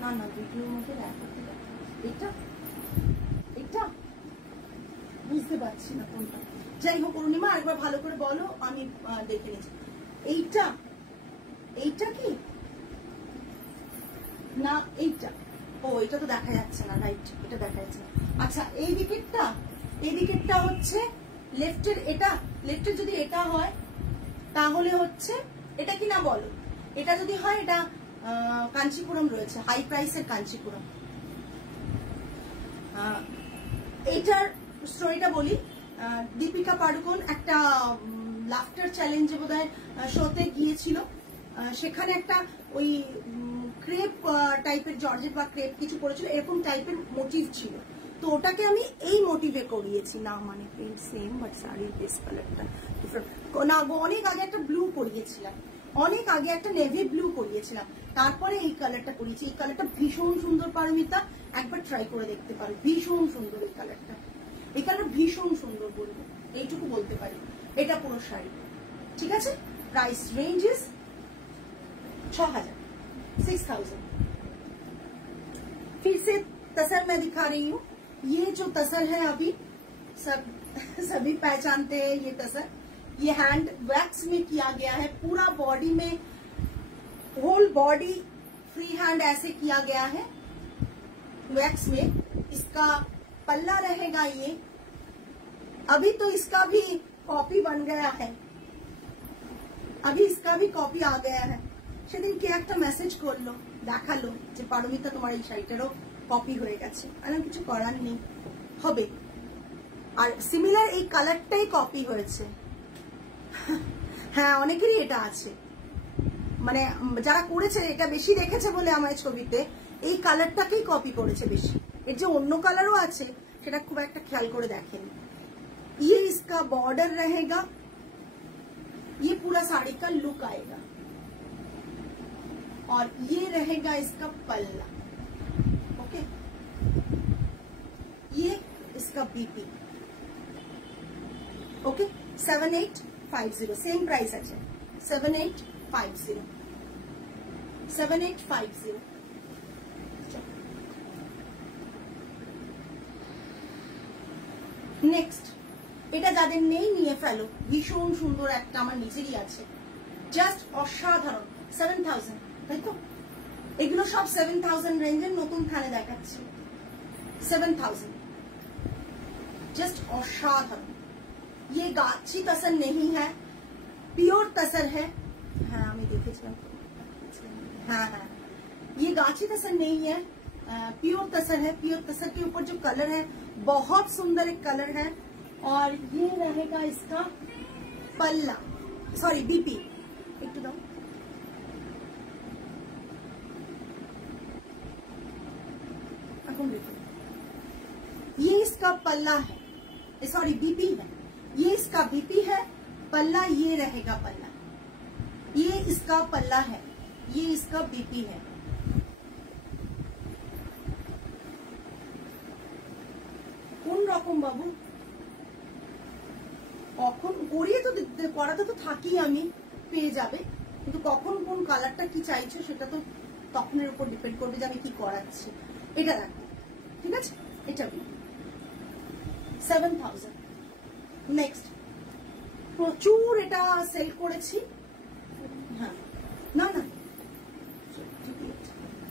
না না ভিডিওর মধ্যে দেখাতে, এটা এটা বুঝতে পারছি না কোনটা। যাই হোক অরুণিমা একবার ভালো করে বলো, আমি দেখে নিচ্ছি। এইটা এইটা কি না, এইটা, ও এটা তো দেখা যাচ্ছে না, রাইট, এটা দেখা যাচ্ছে না। আচ্ছা এই দিকেরটা হচ্ছে লেফটের, এটা লেফটের যদি এটা হয় তাহলে হচ্ছে এটা কি না বলো, এটা যদি হয় এটা কাঞ্চিপুরম রয়েছে, হাই প্রাইসের কাঞ্চিপুরম। এইটার স্টোরিটা বলি। দীপিকা পাডুকোন একটা লাফটার চ্যালেঞ্জে বোধহয় শোতে গিয়েছিল, সেখানে একটা ওই ক্রেপ টাইপের জর্জেট বা ক্রেপ কিছু করেছিল, এরকম টাইপের মোটিভ ছিল, তো ওটাকে আমি এই মোটিভে করিয়েছি। না মানে প্রিন্ট সেম, বাট শাড়ির বেস কালারটা ডিফারেন্ট না গো। অনেক আগে একটা ব্লু করিয়েছিলাম, অনেক আগে একটা নেভি ব্লু করিয়েছিলাম, তারপরে এই কালারটা করিয়েছি। এই কালারটা ভীষণ সুন্দর পারমিতা, একবার ট্রাই করে দেখতে পারো, ভীষণ সুন্দর এই কালারটা, এই কালার ভীষণ সুন্দর বলবো, এইটুকু বলতে পারি। এটা পুরো শাড়ি, ঠিক আছে। Price range is 6000, 6000। फिर से तसर मैं दिखा रही हूँ। ये जो तसर है अभी सभी पहचानते हैं, ये तसर ये हैंड वैक्स में किया गया है, पूरा बॉडी में, होल बॉडी फ्री हैंड ऐसे किया गया है वैक्स में। इसका पल्ला रहेगा ये, अभी तो इसका भी कॉपी बन गया है, अभी इसका भी कॉपी आ गया है। সেদিন কে একটা মেসেজ করলো, দেখালো যে পারমিতা তোমার এই শাড়িটারও কপি হয়ে গেছে, আর কিছু করার নেই, হবে। আর সিমিলার এই কালারটাই কপি হয়েছে। হ্যাঁ অনেকেরই এটা আছে, মানে যারা করেছে এটা বেশি দেখেছে বলে আমার ছবিতে এই কালারটাকেই কপি করেছে বেশি, এর যে অন্য কালারও আছে সেটা খুব একটা খেয়াল করে দেখেনি। ये इसका बॉर्डर रहेगा, ये पूरा साड़ी का लुक आएगा, और ये रहेगा इसका पल्ला। ओके, ये इसका बीपी। ओके 7850 सेम प्राइस আছে, 7850, 7850। নেক্সট এটা যাদের নেই নিয়ে ফেলো, ভীষণ সুন্দর একটা আমার নিজেরই আছে, জাস্ট অসাধারণ। 7000, তাই তো? এগুলো সব 7000 রেঞ্জের, নতুন থানে দেখাচ্ছি 7000, জাস্ট অসাধারণ। ये गाछी तसर नहीं है, प्योर तसर है। हाँ আমি দেখেছিলাম, हाँ हाँ ये गाछी तसर नहीं है, प्योर तसर है। प्योर तसर के ऊपर जो कलर है बहुत सुंदर एक कलर है, और ये रहेगा इसका पल्ला, सॉरी बीपी। एक तो दाओ, ये इसका पल्ला है, सॉरी बीपी है, ये इसका बीपी है, पल्ला ये रहेगा पल्ला, ये इसका पल्ला है। ये इसका बीपी है। কোন রকম বাবু কখন করিয়ে তো করাতে তো থাকি আমি, পেয়ে যাবে, কিন্তু কখন কোন কালারটা কি চাইছো সেটা তো তখনের উপর ডিপেন্ড করবে যে আমি কি করাচ্ছি। এটা রাখবো, ঠিক আছে, এটা 7000। নেক্সট প্রচুর এটা সেল করেছি। হ্যাঁ না না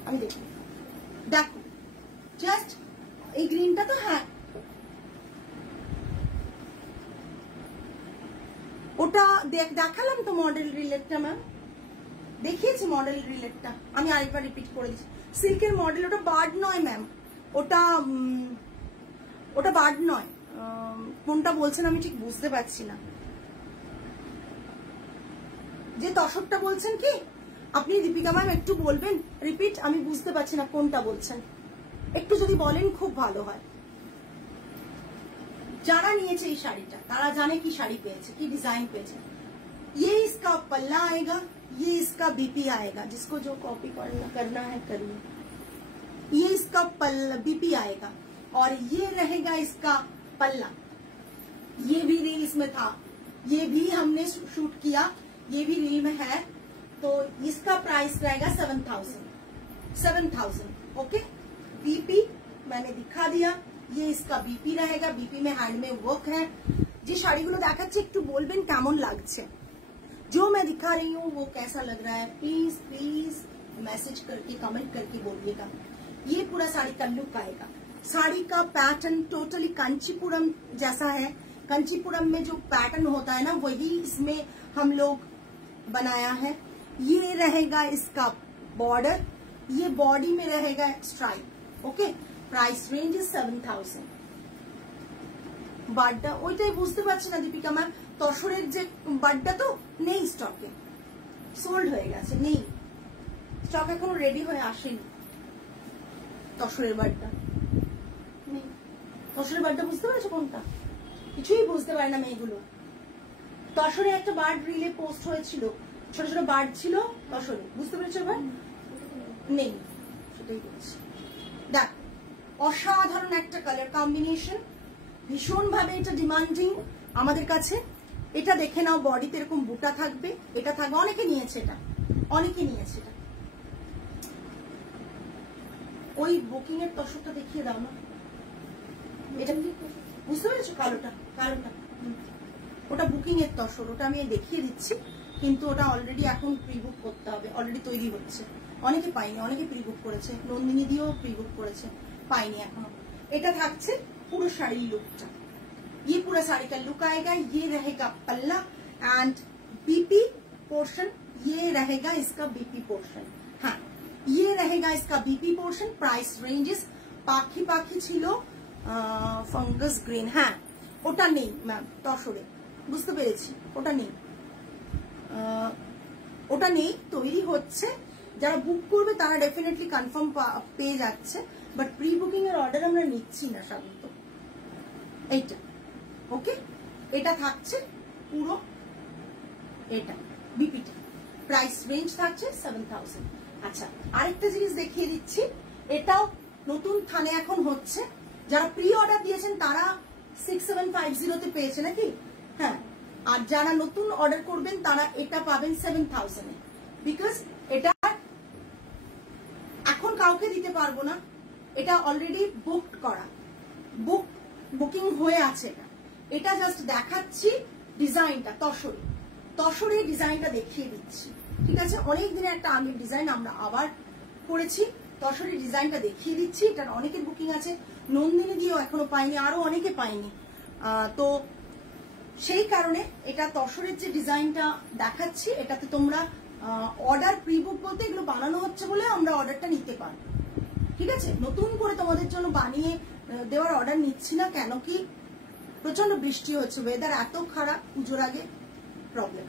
আমি দেখি, দেখো জাস্ট এই গ্রিনটা তো, হ্যাঁ ওটা দেখালাম তো মডেল রিলেটটা ম্যাম, দেখিয়েছি মডেল রিলেটটা, আমি আরেকবার রিপিট করে দিচ্ছি। সিল্কের মডেল, ওটা বার্ড নয় ম্যাম, ওটা বার্ড নয়। কোনটা বলছেন আমি ঠিক বুঝতে পারছি না। যে তসরটা বলছেন কি আপনি দীপিকা ম্যাম একটু বলবেন রিপিট, আমি বুঝতে পারছি না কোনটা বলছেন, একটু যদি বলেন খুব ভালো হয়। যারা নিয়েছে এই শাড়িটা তারা জানে কি শাড়ি পেয়েছে, কি ডিजाइन পেয়েছে। ये इसका पल्ला आएगा, ये इसका बीपी आएगा, जिसको जो कॉपी करना है करिए। ये इसका पल्ला बीपी आएगा और ये रहेगा इसका पल्ला। ये भी रील इसमें था, ये भी हमने शूट किया, ये भी रील में है। तो इसका प्राइस रहेगा 7000। ओके, बीपी मैंने दिखा दिया, ये इसका बीपी रहेगा। बीपी में हैंड में वर्क है। जी শাড়িগুলো দেখাচ্ছি একটু বলবেন কেমন লাগছে, जो मैं दिखा रही हूँ वो कैसा लग रहा है, प्लीज प्लीज मैसेज करके कमेंट करके बोलिएगा। ये पूरा साड़ी का लुक आएगा। साड़ी का पैटर्न टोटली कंचीपुरम जैसा है। कंचीपुरम में जो पैटर्न होता है ना वही इसमें हम लोग बनाया है। ये रहेगा इसका बॉर्डर, ये बॉडी में रहेगा stripe. Okay, price range is 7000। Badda ওইটাই বুঝতে পারছি না দীপিকা ম্যাম, তসরের যে বাড্ডা তো নেই স্টকে, সোল্ড হয়ে গেছে, নেই স্টক, এখনো রেডি হয়ে আসেনি তসরের বাড্ডা নেই। তসরের বাড্ডা বুঝতে পারছো কোনটা? কিছুই বুঝতে পারে না মেয়েগুলো। তসরে একটা বার্ড রিলে পোস্ট হয়েছিল, ছোট ছোট বার্ড ছিল তসরে, বুঝতে পেরেছো এবার? নেই, সেটাই বলছি। দেখ অসাধারণ একটা কালার কম্বিনেশন, ভীষণ ভাবে এটা ডিমান্ডিং আমাদের কাছে। এটা দেখে নাও, বডিতে এরকম বুটা থাকবে, এটা থাকবে, অনেকে নিয়েছে এটা, অনেকে নিয়েছে এটা। ওই বুকিং এর তসরটা দেখিয়ে দাও না, এটা বুঝতে পেরেছো? কালোটা, কালোটা ওটা বুকিং এর তসর, ওটা আমি দেখিয়ে দিচ্ছি, কিন্তু ওটা অলরেডি এখন প্রি বুক করতে হবে, অলরেডি তৈরি হচ্ছে। অনেকে পাইনি, অনেকে প্রি বুক করেছে, নন্দিনী দিয়েও প্রি বুক করেছে, পাইনি এখনো। এটা থাকছে पूरा साड़ी लुकटा, ये पूरा साड़ी का लुक आएगा। ये रहेगा पल्ला एंड बीपी पोर्शन, ये रहेगा इसका बीपी पोर्शन। हाँ, ये रहेगा इसका बीपी पोर्शन। प्राइस रेंजेस पाखी पाखी छिलो फंगस ग्रीन, हाँ ওটা নেই ম্যাম তসরে, বুঝতে পেরেছি, ওটা নেই, ওটা নেই, তৈরি হচ্ছে। যারা বুক করবে তারা ডেফিনেটলি কনফার্ম পেয়ে যাচ্ছে, বাট প্রি বুকিং এর অর্ডার আমরা নিচ্ছি না সাধারণত। এইটা ওকে, এটা থাকছে পুরো, এটা বিপিটা, প্রাইস রেঞ্জ থাকছে 7000। আচ্ছা, আরেকটা জিনিস দেখিয়ে দিচ্ছি, এটাও নতুন থানে এখন হচ্ছে। যারা প্রি অর্ডার দিয়েছেন তারা 6750 তে পেয়েছে নাকি? হ্যাঁ, আর যারা নতুন অর্ডার করবেন তারা এটা পাবেন 7000 এ, বিকজ এটা এখন কাউকে দিতে পারবো না, এটা অলরেডি বুকড করা, বুকিং হয়ে আছে। এটা জাস্ট দেখাচ্ছি ডিজাইনটা, তসরে ডিজাইনটা দেখিয়ে দিচ্ছি, ঠিক আছে? অনেক দিনের একটা আগের ডিজাইন আমরা আবার করেছি, তসরে ডিজাইনটা দেখিয়ে দিচ্ছি। এটার অনেকের বুকিং আছে, নন্দিনী দিয়েও এখনো পাইনি, আরো অনেকে পাইনি। তো সেই কারণে এটা তসরের যে ডিজাইনটা দেখাচ্ছি, এটাতে তোমরা অর্ডার প্রি বুক বলতে এগুলো বানানো হচ্ছে বলে আমরা অর্ডারটা নিতে পারবো, ঠিক আছে? নতুন করে তোমাদের জন্য বানিয়ে দেওয়ার অর্ডার নিচ্ছি না, কেন কি প্রচন্ড বৃষ্টি হচ্ছে, ওয়েদার এত খারাপ, পুজোর আগে प्रॉब्लम।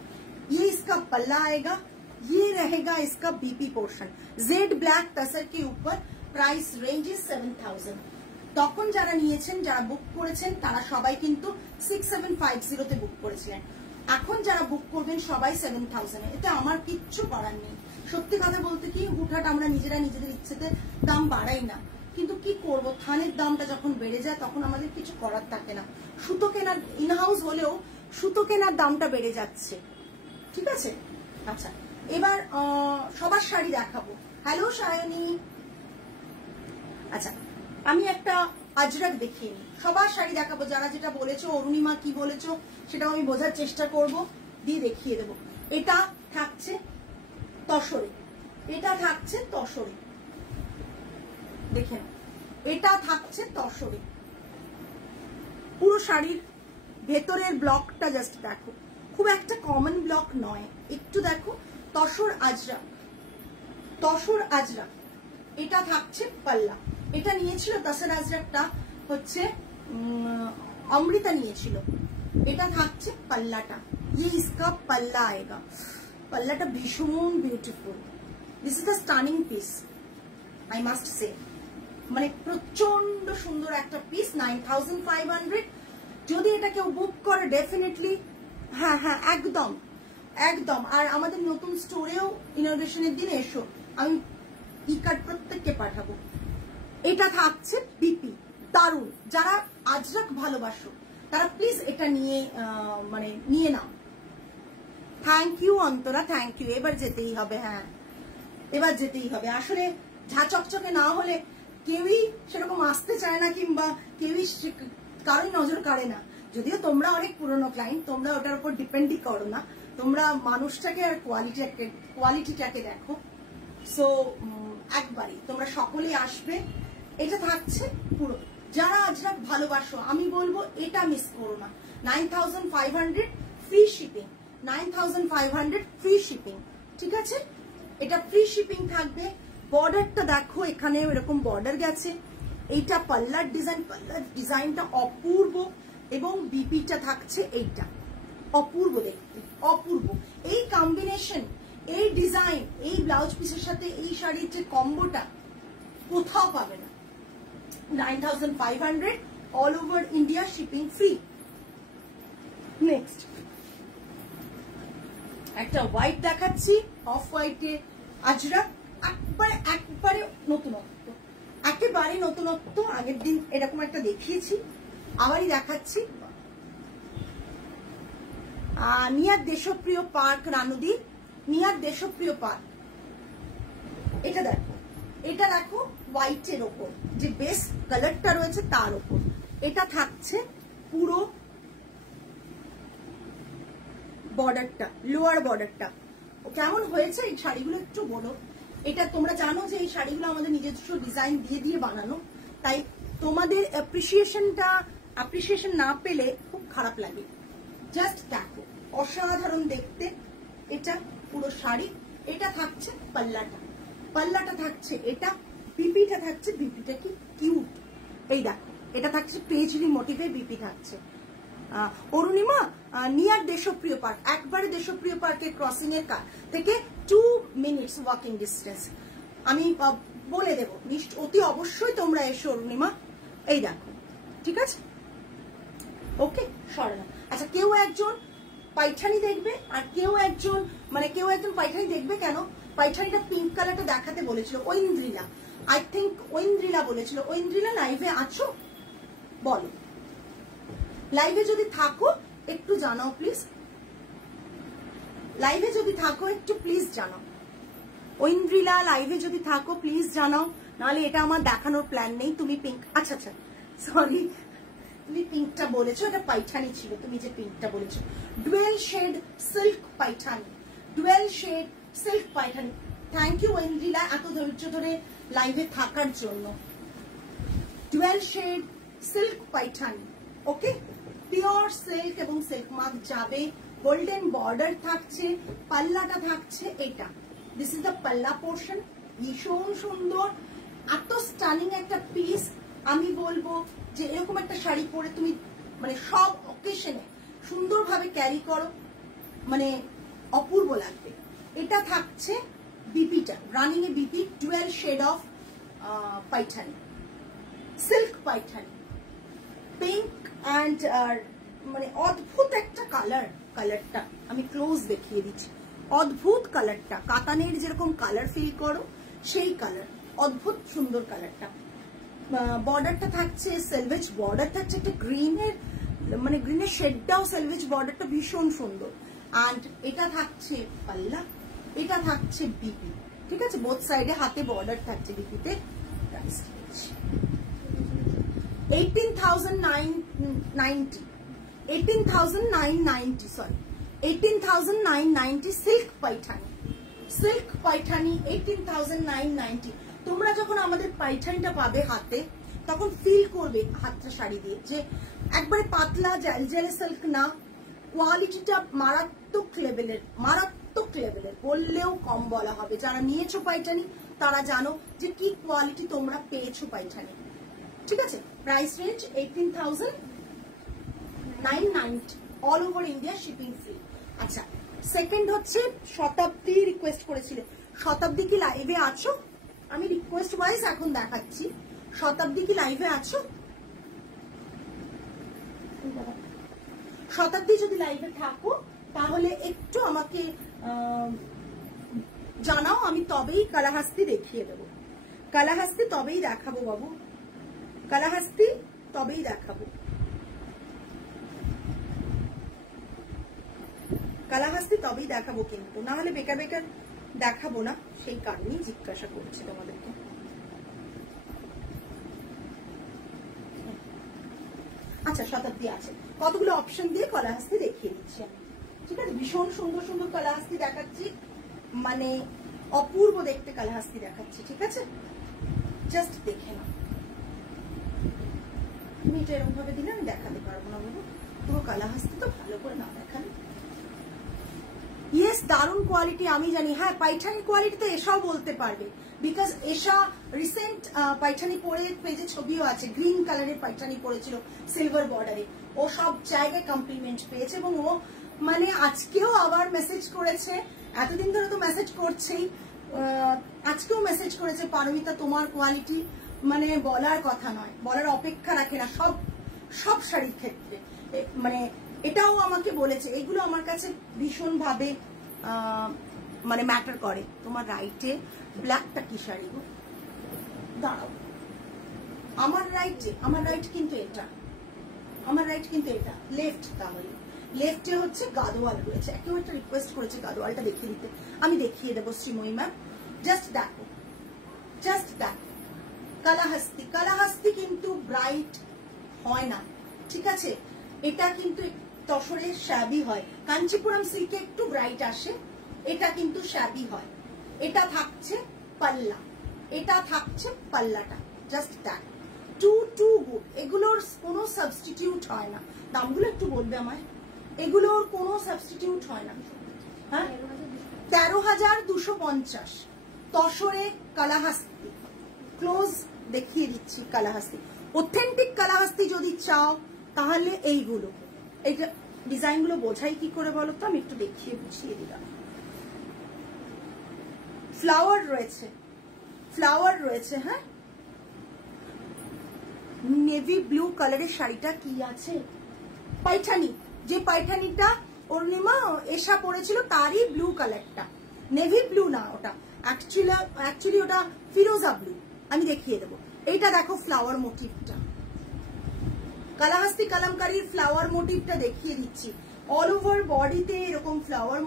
ये इसका पल्ला आएगा, ये रहेगा इसका बीपी पोर्शन, जेड ब्लैक तसर के ऊपर। Price range is 7000। তখন যারা নিয়েছেন, যারা বুক করেছেন তারা সবাই কিন্তু 6750 তে বুক করেছিলেন। এখন যারা বুক করবেন সবাই 7000 এতে আমার কিচ্ছু করার নেই। সত্যি কথা বলতে কি, হুটহাট আমরা নিজেরা নিজেদের ইচ্ছেতে দাম বাড়াই না, কিন্তু কি করব, থানের দামটা যখন বেড়ে যায় তখন আমাদের কিছু করার থাকে না। সুতো কেনার ইনহাউস হলেও সুতো কেনার দামটা বেড়ে যাচ্ছে, ঠিক আছে। আচ্ছা, এবার সবার শাড়ি দেখাবো। হ্যালো সায়নী। আচ্ছা, আমি একটা আজরাক দেখিয়ে নিই, সবার শাড়ি দেখাবো। যারা যেটা বলেছো, অরুণিমা কি বলেছো সেটাও আমি বোঝার চেষ্টা করব, দিয়ে দেখিয়ে দেবো। এটা থাকছে তসরে, এটা থাকছে তসরে, দেখে নাও, এটা থাকছে তসরে। পুরো শাড়ির ভেতরের ব্লকটা জাস্ট দেখো, খুব একটা কমন ব্লক নয়, একটু দেখো। তসর আজরাক, তসর আজরাক। এটা থাকছে পাল্লা। এটা নিয়েছিল তসর আজরাকটা হচ্ছে অমৃতা নিয়েছিল। এটা থাকছে পাল্লাটা, ये इसका पल्ला आएगा। पल्लाটা ভীষণ beautiful. This is the stunning piece, I must say. মানে প্রচন্ড সুন্দর একটা পিস, 9500। যদি এটা কেউ বুক করে ডেফিনেটলি, হ্যাঁ হ্যাঁ একদম একদম। আর আমাদের নতুন স্টোরেও ইনোভেশনের দিন এসো, আমি ই কার্ড প্রত্যেককে পাঠাবো। এটা থাকছে বিপি, দারুণ। যারা আজরাক ভালোবাসো তারা প্লিজ এটা নিয়ে মানে নিয়ে নাও। Thank you Antara, thank you. এবার যেতেই হবে, হ্যাঁ এবার যেতেই হবে। আসলে ঝা চকচকে না হলে কেউই সেরকম আসতে চায় না, কিংবা কেউই কারোই নজর কাড়ে না। যদিও তোমরা অনেক পুরনো ক্লায়েন্ট, তোমরা ওটার উপর ডিপেন্ডই করো না, তোমরা মানুষটাকে আর কোয়ালিটিটাকে দেখো। সো একবারই তোমরা সকলেই আসবে। এটা থাকছে পুরো, যারা আজরাক ভালোবাসো আমি বলবো এটা মিস করো না। 9500 ফ্রি শিপিং, 9500 ফ্রি শিপিং, ঠিক আছে। এটা ফ্রি শিপিং থাকবে। বর্ডারটা দেখো, এখানে এরকম বর্ডার গেছে। এইটা পাল্লার ডিজাইন, পাল্লার ডিজাইনটা অপূর্ব, এবং বিপিটা থাকছে এইটা, অপূর্ব দেখতে, অপূর্ব। এই কম্বিনেশন, এই ডিজাইন, এই ব্লাউজ পিসের সাথে এই শাড়ির যে কম্বোটা কোথাও পাবে না। 9500 all over India shipping free. Next একটা হোয়াইট দেখাচ্ছি, অফ হোয়াইটে আজরাক, একবারে নতুনত্ব, একেবারে নতুনত্ব। আগের দিন এরকম একটা দেখিয়েছি, আবারই দেখাচ্ছি। নিয়ার দেশপ্রিয় পার্ক, রানুদি নিয়ার দেশপ্রিয় পার্ক। এটা দেখো, এটা দেখো হোয়াইটের ওপর যে বেস কালারটা রয়েছে তার ওপর। এটা থাকছে পুরো বর্ডারটা, লোয়ার বর্ডারটা। কেমন হয়েছে এই শাড়িগুলো একটু বলো। এটা তোমরা জানো যে এই শাড়িগুলো আমাদের নিজস্ব ডিজাইন দিয়ে দিয়ে বানানো, তাই তোমাদের অ্যাপ্রিসিয়েশন না পেলে খুব খারাপ লাগে। জাস্ট দেখো, অসাধারণ দেখতে এটা পুরো শাড়ি। এটা থাকছে পাল্লাটা, পাল্লাটা থাকছে এটা, বিপিটা থাকছে, বিপিটা কি কিউট। এই দেখো, এটা থাকছে পেজলি মোটিভে বিপি থাকছে। অরুণিমা নিয়ার দেশপ্রিয় পার্ক, একবারে দেশপ্রিয় পার্কের ক্রসিং এর থেকে 2 মিনিটস ওয়াকিং ডিস্টেন্স। আমি বলে দেবো, অতি অবশ্যই তোমরা এসো অরুণিমা। এই দেখো, ঠিক আছে, ওকে সরে না। আচ্ছা, কেউ একজন পাইঠানি দেখবে, আর কেউ একজন পাইঠানি দেখবে কেন, পাইঠানিটা পিঙ্ক কালারটা দেখাতে বলেছিল ঐন্দ্রিলা, আই থিঙ্ক ঐন্দ্রিলা বলেছিল। ঐন্দ্রিলা লাইভে আছো? বলো, লাইভে যদি থাকো একটু জানাও প্লিজ, লাইভে যদি থাকো একটু প্লিজ জানাও। ঐন্দ্রিলা লাইভে যদি থাকো প্লিজ জানাও, নাহলে এটা আমার দেখানোর প্ল্যান নেই। তুমি পিঙ্ক, আচ্ছা আচ্ছা সরি, তুমি পিঙ্কটা বলেছো, এটা পাইঠানি ছিল। তুমি যে পিঙ্কটা বলেছো, dual shade silk Paithani, dual shade silk Paithani. Thank you Aindrila এত ধৈর্য ধরে লাইভে থাকার জন্য। Dual shade silk Paithani, okay, pure silk এবং সিল্ক মার্ক যাবে। গোল্ডেন বর্ডার থাকছে, পাল্লাটা থাকছে এটা, this is the palla portion. ভীষণ সুন্দর, এত স্টানিং একটা পিস। আমি বলবো যে এরকম একটা শাড়ি পরে তুমি মানে সব অকেশনে সুন্দরভাবে ক্যারি করো, মানে অপূর্ব লাগবে। এটা থাকছে বিপিটা, running A BP, dual shade of Paithani, silk Paithani, pink and মানে অদ্ভুত একটা কালার, কালারটা আমি ক্লোজ দেখিয়ে দিচ্ছি, অদ্ভুত কালারটা, কাতানের যেরকম কালার ফিল করো সেই কালার, অদ্ভুত সুন্দর কালারটা। বর্ডারটা থাকছে সেলভেজ বর্ডার থাকছে, একটা গ্রিনের মানে গ্রিনের শেডটাও সেলভেজ বর্ডারটা ভীষণ সুন্দর। অ্যান্ড এটা থাকছে পাল্লা, এটা থাকছে বিপি, ঠিক আছে, বোথ সাইডে হাতে বর্ডার থাকছে বিপিতে। 18,990 18,990 sorry 18,990 silk Paithani, silk Paithani 18,990। তোমরা যখন আমাদের পাইঠানিটা পাবে হাতে তখন ফিল করবে হাতটা শাড়ি দিয়ে যে একবারে পাতলা জেল সিল্ক না, কোয়ালিটিটা মারাত্মক লেভেলের, মারাত্মক লেভেলের, বললেও কম বলা হবে। যারা নিয়েছো পাইঠানি তারা জানো যে কি কোয়ালিটি তোমরা পেয়েছো পাইঠানি, ঠিক আছে। Price range 18,990, all over India shipping free. আচ্ছা, সেকেন্ড হচ্ছে শতাব্দী রিকোয়েস্ট করেছিলে। শতাব্দী কি লাইভে আছো? আমি রিকোয়েস্ট ওয়াইজ এখন দেখাচ্ছি। শতাব্দী কি লাইভে আছো? শতাব্দী যদি লাইভে থাকো তাহলে একটু আমাকে জানাও, আমি তবেই কালাহাস্তি দেখিয়ে দেবো। কালাহাস্তি তবেই দেখাবো বাবু, কালাহাস্তি তবেই দেখাবো, কালাহাস্তি তবেই দেখাবো, কিন্তু না হলে বেকার বেকার দেখাবো না, সেই কারণেই জিজ্ঞাসা করছি তোমাদেরকে। আচ্ছা, শতাব্দী আছে, কতগুলো অপশন দিয়ে কালাহাস্তি দেখিয়ে দিচ্ছি আমি, ঠিক আছে। ভীষণ সুন্দর সুন্দর কালাহাস্তি দেখাচ্ছি, মানে অপূর্ব দেখতে কালাহাস্তি দেখাচ্ছি, ঠিক আছে। জাস্ট দেখে নাও। তুমি এটা এরকম ভাবে দিলে আমি দেখাতে পারবো না বাবু, পুরো কালাহাস্তি তো ভালো করে না দেখালে। ইয়েস, দারুণ কোয়ালিটি, আমি জানি। হ্যাঁ, পাইঠানি কোয়ালিটি তো এসাও বলতে পারবে, বিকজ এসা রিসেন্ট পাইঠানি পরে পেজে ছবিও আছে, গ্রিন কালারের পাইঠানি পরেছিল সিলভার বর্ডারে, ও সব জায়গায় কমপ্লিমেন্ট পেয়েছে এবং ও মানে আজকেও আবার মেসেজ করেছে, এতদিন ধরে তো মেসেজ করছেই, আজকেও মেসেজ করেছে, পারমিতা তোমার কোয়ালিটি মানে বলার কথা নয়, বলার অপেক্ষা রাখে না সব সব শাড়ির ক্ষেত্রে, মানে এটাও আমাকে বলেছে। এগুলো আমার কাছে ভীষণ ভাবে মানে ম্যাটার করে। তোমার রাইটে ব্ল্যাকটা কি শাড়ি গো? দাঁড়াও, আমার রাইট কিন্তু এটা, আমার রাইট কিন্তু এটা, লেফট। তাহলে লেফটে হচ্ছে গাদোয়াল রয়েছে, কেউ একটা রিকোয়েস্ট করেছে গাদোয়ালটা দেখিয়ে দিতে, আমি দেখিয়ে দেবো শ্রীময়ী ম্যাম। জাস্ট দেখো, জাস্ট দেখো, কালাহাস্তি, কালাহাস্তি কিন্তু ব্রাইট হয় না, ঠিক আছে। এটা কিন্তু তসরে শ্যাবি হয়, কাঞ্চিপুরম সিল্কে একটু ব্রাইট আসে, এটা কিন্তু শ্যাবি হয়। এটা থাকছে পাল্লা, এটা থাকছে পাল্লাটা, জাস্ট দ্যাট, টু গুড। এগুলোর কোনো সাবস্টিটিউট হয় না। দামগুলো একটু বলবে আমায়, এগুলোর কোনো সাবস্টিটিউট হয় না। হ্যাঁ, 13,250 তসরে কালাহাস্তি, ক্লোজ দেখিয়ে দিচ্ছি কালাহাস্তি। অথেন্টিক কালাহাস্তি যদি চাও তাহলে এইগুলো, এইটা ডিজাইনগুলো বোঝাই কি করে বলো তো, আমি একটু দেখিয়ে বুঝিয়ে দিলাম। ফ্লাওয়ার রয়েছে, ফ্লাওয়ার রয়েছে, হ্যাঁ। নেভি ব্লু কালারের শাড়িটা কি আছে? পাইঠানি, যে পাইঠানিটা অরুণিমা এসা পড়েছিল তারই ব্লু কালারটা, নেভি ব্লু না ওটা, অ্যাকচুয়ালি ওটা ফিরোজা ব্লু। আমি দেখিয়ে দেবো। এইটা দেখো ফ্লাওয়ার মোটিভটা, কালাহাস্তি কালামকারীর ফ্লাওয়ার মোটিভটা দেখিয়ে দিচ্ছি। অল ওভার বডিতে এরকম ফ্লাওয়ার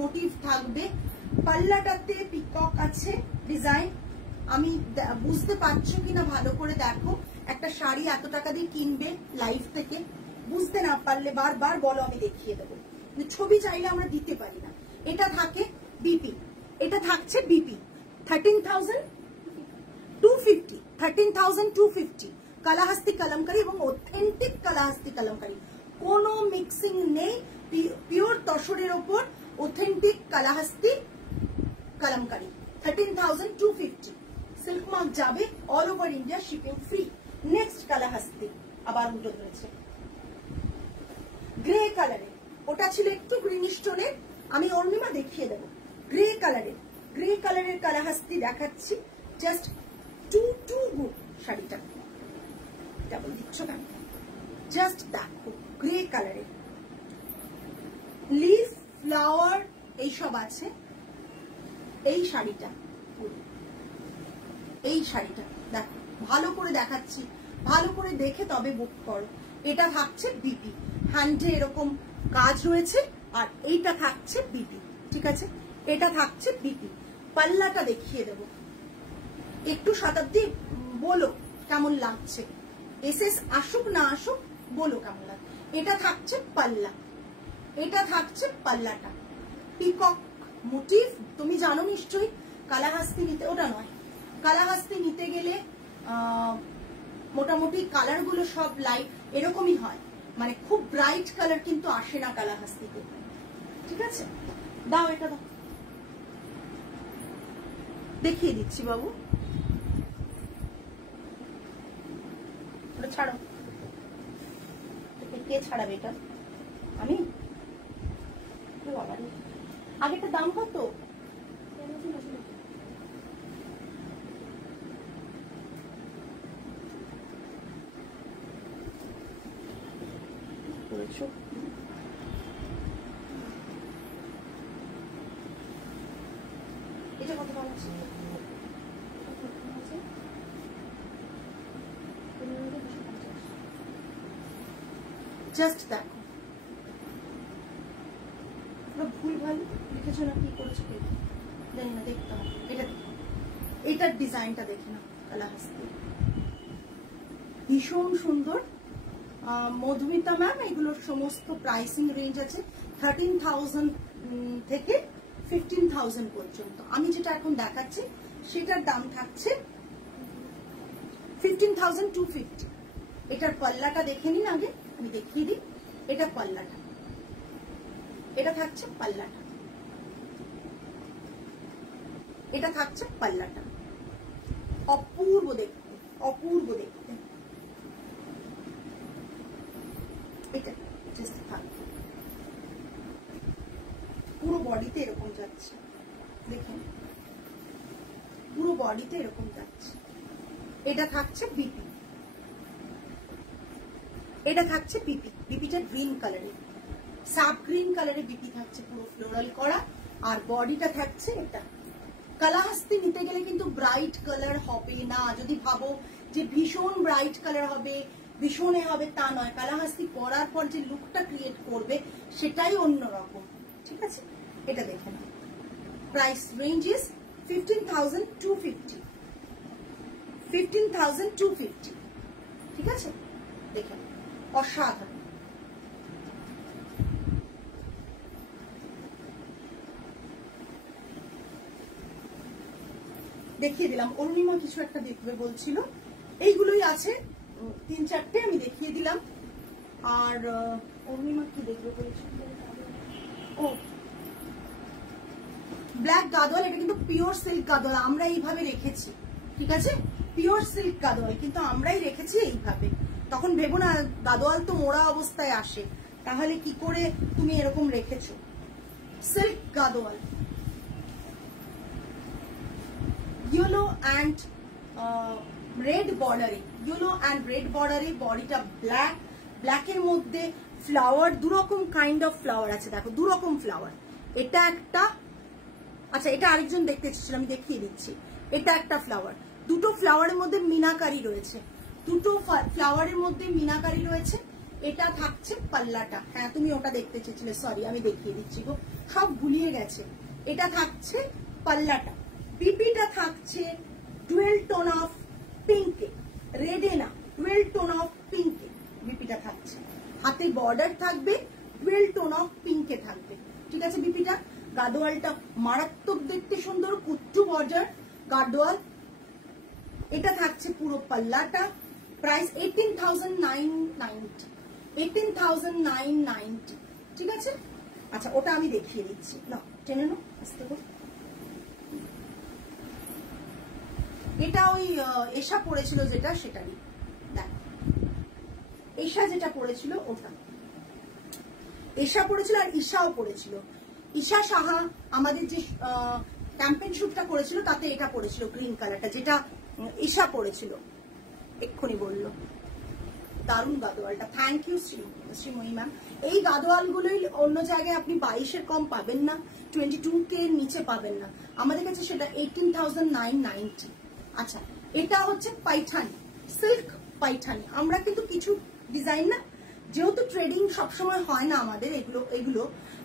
মোটিভ থাকবে, পাল্লাটাতে পিকক আছে ডিজাইন। আমি বুঝতে পারছো কিনা ভালো করে দেখো। একটা শাড়ি এত টাকা দিয়ে কিনবে লাইভ থেকে, বুঝতে না পারলে বারবার বলো, আমি দেখিয়ে দেবো। ছবি চাইলে আমরা দিতে পারি না। এটা থাকে বিপি, এটা থাকছে বিপি 13,250, 13,250 কালাহাস্তি কালামকারী এবং অথেন্টিক কালাহাস্তি কালামকারী, কোনো মিক্সিং নেই, পিওর তসরের ওপর authentic Kalahasti Kalamkari 13,250। Silk mark যাবে, all over India shipping free. Next Kalahasti আবার উল্টো ধরেছে, গ্রে কালারের, ওটা ছিল একটু গ্রিনিশ টোনের, আমি অর্ণিমা দেখিয়ে দেবো। গ্রে কালারের, গ্রে কালারের কালাহাস্তি দেখাচ্ছি, জাস্ট টু গুড শাড়িটা, ডাবল দিচ্ছ কেন? জাস্ট দেখো, গ্রে কালারের লিফ ফ্লাওয়ার এইসব আছে। এই শাড়িটা, এই শাড়িটা দেখো, ভালো করে দেখাচ্ছি, ভালো করে দেখে তবে বুক করো। এটা থাকছে বিপি, হ্যান্ডে এরকম কাজ রয়েছে, আর এইটা থাকছে বিপি, ঠিক আছে? এটা থাকছে বিপি। পাল্লাটা দেখিয়ে দেব একটু। শতাব্দী বলো কেমন লাগছে, এসএস আসুক না আসুক বলো কেমন লাগছে। এটা থাকছে পাল্লা, এটা থাকছে পাল্লাটা। পিকক মোটিভ তুমি জানো নিশ্চয়ই। কালাহাস্তি নিতে, ওটা নয়, কালাহাস্তি নিতে গেলে মোটামুটি কালার গুলো সব লাইট এরকমই হয়, মানে খুব ব্রাইট কালার কিন্তু আসে না কালাহাস্তিতে, ঠিক আছে? দাও এটা দাও, দেখিয়ে দিচ্ছি বাবু। ওটা ছাড়ো, কে ছাড়াবে এটা? আমি? আগেটা দাম কত? এটা কত দাম আছে? জাস্ট দেখো, ভুল ভাল লিখেছো না কি করেছো জানি না, দেখতে হবে। এটা এটার ডিজাইনটা দেখে না, কালাহাস্তি ভীষণ সুন্দর। মধুমিতা ম্যাম, এগুলোর সমস্ত প্রাইসিং রেঞ্জ আছে 13,000 থেকে 15,000 পর্যন্ত। আমি যেটা এখন দেখাচ্ছি সেটার দাম থাকছে 15,250। এটার পাল্লাটা দেখে নিন আগে, আমি দেখিয়ে দিই। এটা পাল্লাটা, এটা থাকছে পাল্লাটা, এটা থাকছে পাল্লাটা। অপূর্ব দেখতে, অপূর্ব দেখতে। এটা জাস্ট থাকবে, পুরো বডিতে এরকম যাচ্ছে, দেখেন পুরো বডিতে এরকম যাচ্ছে। এটা থাকছে বিপি, এটা থাকছে বিপি। বিপিটা গ্রিন কালারে, সাব গ্রিন কালারে বিপি থাকছে, পুরো ফ্লোরাল করা। আর বডিটা থাকছে এটা। কালাহাস্তি নিতে গেলে কিন্তু ব্রাইট কালার হবে না, যদি ভাবো যে ভীষণ ব্রাইট কালার হবে, ভীষণে হবে, তা নয়। কালাহাস্তি পরার পর যে লুকটা ক্রিয়েট করবে সেটাই অন্যরকম, ঠিক আছে? এটা দেখে নাও। প্রাইস রেঞ্জ ইজ 15,250, 15,250, ঠিক আছে? দেখে নাও, অসাধারণ। দেখিয়ে দিলাম। অরুণিমা কিছু একটা দেখবে বলছিল, এইগুলোই আছে 3-4টে, আমি দেখিয়ে দিলাম। আর অরুণিমা কি দেখবে বলছিল? ও ব্ল্যাক গাদোয়াল, এটা কিন্তু পিওর সিল্ক গাদোয়াল, আমরা এইভাবে রেখেছি, ঠিক আছে? পিওর সিল্ক গাদোয়াল কিন্তু আমরাই রেখেছি এইভাবে। তখন ভেবো না গাদোয়াল তো মোড়া অবস্থায় আসে, তাহলে কি করে তুমি এরকম রেখেছো। Silk Gadwal, yellow and red বর্ডারে, ইয়েলো অ্যান্ড রেড বর্ডারে, বডিটা ব্ল্যাক, ব্ল্যাকের মধ্যে ফ্লাওয়ার, দুরকম কাইন্ড অফ ফ্লাওয়ার আছে, দেখো দুরকম ফ্লাওয়ার। এটা একটা, আচ্ছা এটা আরেকজন দেখতে এসেছিল, আমি দেখিয়ে দিচ্ছি। এটা একটা ফ্লাওয়ার, দুটো ফ্লাওয়ারের মধ্যে মিনাকারি রয়েছে, দুটো ফ্লাওয়ারের মধ্যে মিনাকারি রয়েছে। এটা থাকছে পাল্লাটা, হ্যাঁ তুমি ওটা দেখতে চেয়েছিলে, সরি আমি দেখিয়ে দিচ্ছি গো, সব ভুলিয়ে গেছে। এটা থাকছে পাল্লাটা। বিপিটা থাকছে ডুয়েল টোন অফ পিঙ্কে, রেডে না, ডুয়েল টোন অফ পিঙ্কে বিপিটা থাকছে। হাতে বর্ডার থাকবে, ডুয়েল টোন অফ পিঙ্কে থাকবে, ঠিক আছে? বিপিটা গাদোয়ালটা মারাত্মক দেখতে সুন্দর, কুট্টু বর্ডার গাদোয়াল। এটা থাকছে পুরো পাল্লাটা। প্রাইস 18,990, 18,990, ঠিক আছে? আচ্ছা ওটা আমি দেখিয়ে দিচ্ছি, না টেনে নাও আস্তে করে। এটা ওই এশা পড়েছিল যেটা, সেটারই দেখ, এশা যেটা পড়েছিল ওটা, এশা পড়েছিল আর ঈশাও পড়েছিল। ঈশা সাহা আমাদের যে ক্যাম্পেইন শুটটা করেছিল তাতে এটা পড়েছিল, গ্রিন কালারটা, যেটা ঈশা পড়েছিল, এক্ষুনি বললো। দারুণ গাদোয়ালটা, থ্যাংক ইউ শ্রীময়ী ম্যাম। এই গাদোয়ালগুলোই অন্য জায়গায় আপনি 22-এর কম পাবেন না, 22K এর নিচে পাবেন না। আমাদের কাছে সেটা 18,990। আচ্ছা, এটা হচ্ছে পাইঠানি, সিল্ক পাইঠানি। আমরা কিন্তু কিছু ডিজাইন না, যেহেতু ট্রেডিং সবসময় হয় না আমাদের, এগুলো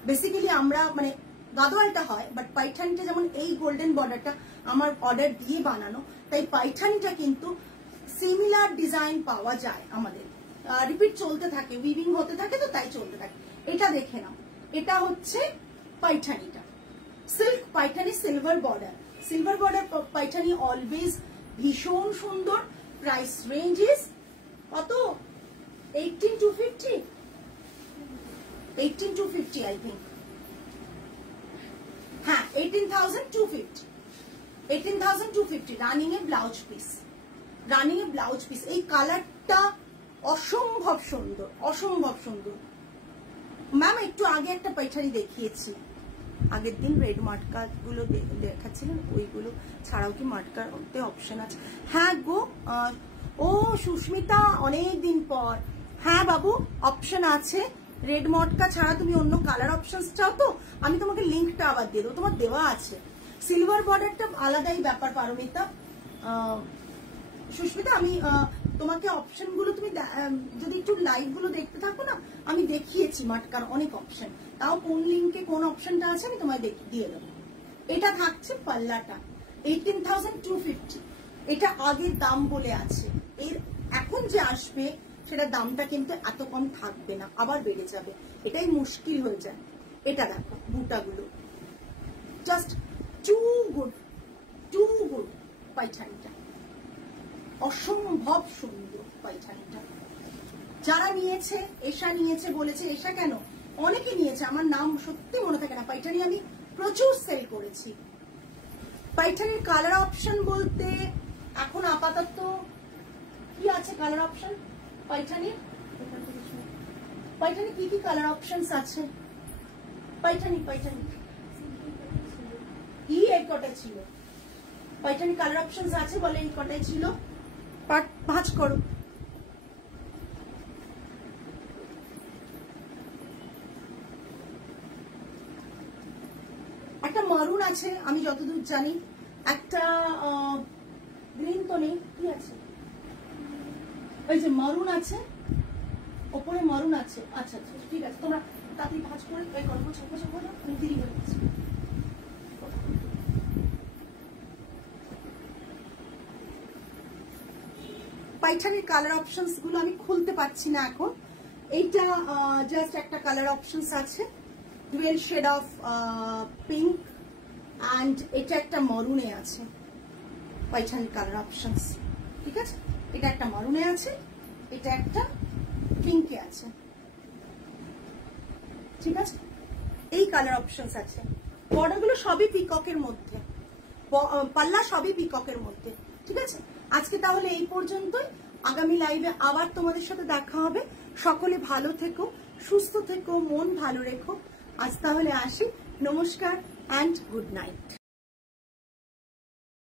বেসিক্যালি আমরা মানে গাদোয়ালটা হয়, বাট পাইঠানিটা যেমন এই গোল্ডেন বর্ডারটা আমার অর্ডার দিয়ে বানানো, তাই পাইঠানিটা কিন্তু সিমিলার ডিজাইন পাওয়া যায় আমাদের, রিপিট চলতে থাকে, উইভিং হতে থাকে, তো তাই চলতে থাকে। এটা দেখে নাও, এটা হচ্ছে পাইঠানিটা, silk Paithani silver border. Silver border Paithani always ভীষণ সুন্দর। প্রাইস রেঞ্জ ইজ কত? 18,250, 18,250 আই থিঙ্ক। হ্যাঁ, 18,250, 18,250 রানিং এ ব্লাউজ পিস, রানিং এ ব্লাউজ পিস। এই কালারটা অসম্ভব সুন্দর, অসম্ভব সুন্দর। ম্যাম একটু আগে একটা পাইঠানি দেখিয়েছি, আগের দিন রেড মাটকা গুলো দেখাচ্ছিলেন, ওইগুলো ছাড়াও কি মাটকার অপশন আছে? হ্যাঁ গো, ও সুস্মিতা অনেক দিন পর। হ্যাঁ বাবু, অপশন আছে। রেড মটকা ছাড়া তুমি অন্য কালার অপশন চাও তো আমি তোমাকে লিঙ্কটা আবার দিয়ে দেবো, তোমার দেওয়া আছে। সিলভার বর্ডারটা আলাদাই ব্যাপার পারমিতা। সুস্মিতা, আমি তোমাকে অপশন গুলো তুমি যদি একটু লাইভ গুলো দেখতে থাকো না, আমি দেখিয়েছি মাটকার অনেক অপশন, তাও কোন লিঙ্কে কোন অপশনটা আছে আমি তোমায় দিয়ে দেবো। এটা থাকছে পাল্লাটা 18,250, এটা আগের দাম বলে আছে, এর এখন যে আসবে সেটা দামটা কিন্তু এত কম থাকবে না, আবার বেড়ে যাবে, এটাই মুশকিল হয়ে যায়। এটা দেখো বুটাগুলো just too good, too good. পাইঠানিটা অসম্ভব সুন্দর, পাইঠানিটা যারা নিয়েছে, এশা নিয়েছে বলেছে, এশা কেন অনেকে নিয়েছে, আমার নাম সত্যি মনে থাকে না। পাইঠানি আমি প্রচুর সেল করেছি। পাইঠানির কালার অপশন বলতে এখন আপাতত কি আছে কালার অপশন পাইঠানির? পাইঠানি কি কি কালার অপশনস আছে? পাইঠানি কি এই কটাই ছিল? পাইঠানি কালার অপশনস আছে বলে এই কটাই ছিল। ভাঁজ করো। একটা মারুন আছে আমি যতদূর জানি, একটা গ্রিন তো নেই, কি আছে? ওই যে মারুন আছে, ওপরে মারুন আছে। আচ্ছা আচ্ছা ঠিক আছে, তোমরা তাড়াতাড়ি ভাঁজ করে এই করবো, ছোটো ছোটো আমি দেরি হয়ে গেছে। পাইঠানির কালার অপশনস গুলো আমি খুলতে পারছি না এখন। এইটা জাস্ট একটা কালার অপশনস আছে, dual shade of pink, and এটা একটা মরুনে আছে। পাইঠানির কালার অপশনস, ঠিক আছে? এটা একটা মরুনে আছে, এটা একটা পিঙ্কে আছে, ঠিক আছে? এই কালার অপশনস আছে। বর্ডারগুলো সবই পিককের মধ্যে, পাল্লা সবই পিককের মধ্যে, ঠিক আছে? আজকে তাহলে এই পর্যন্তই। আগামী লাইভে আবার তোমাদের সাথে দেখা হবে। সকলে ভালো থেকো, সুস্থ থেকো, মন ভালো রেখো। আজ তাহলে আসি, নমস্কার অ্যান্ড গুড নাইট।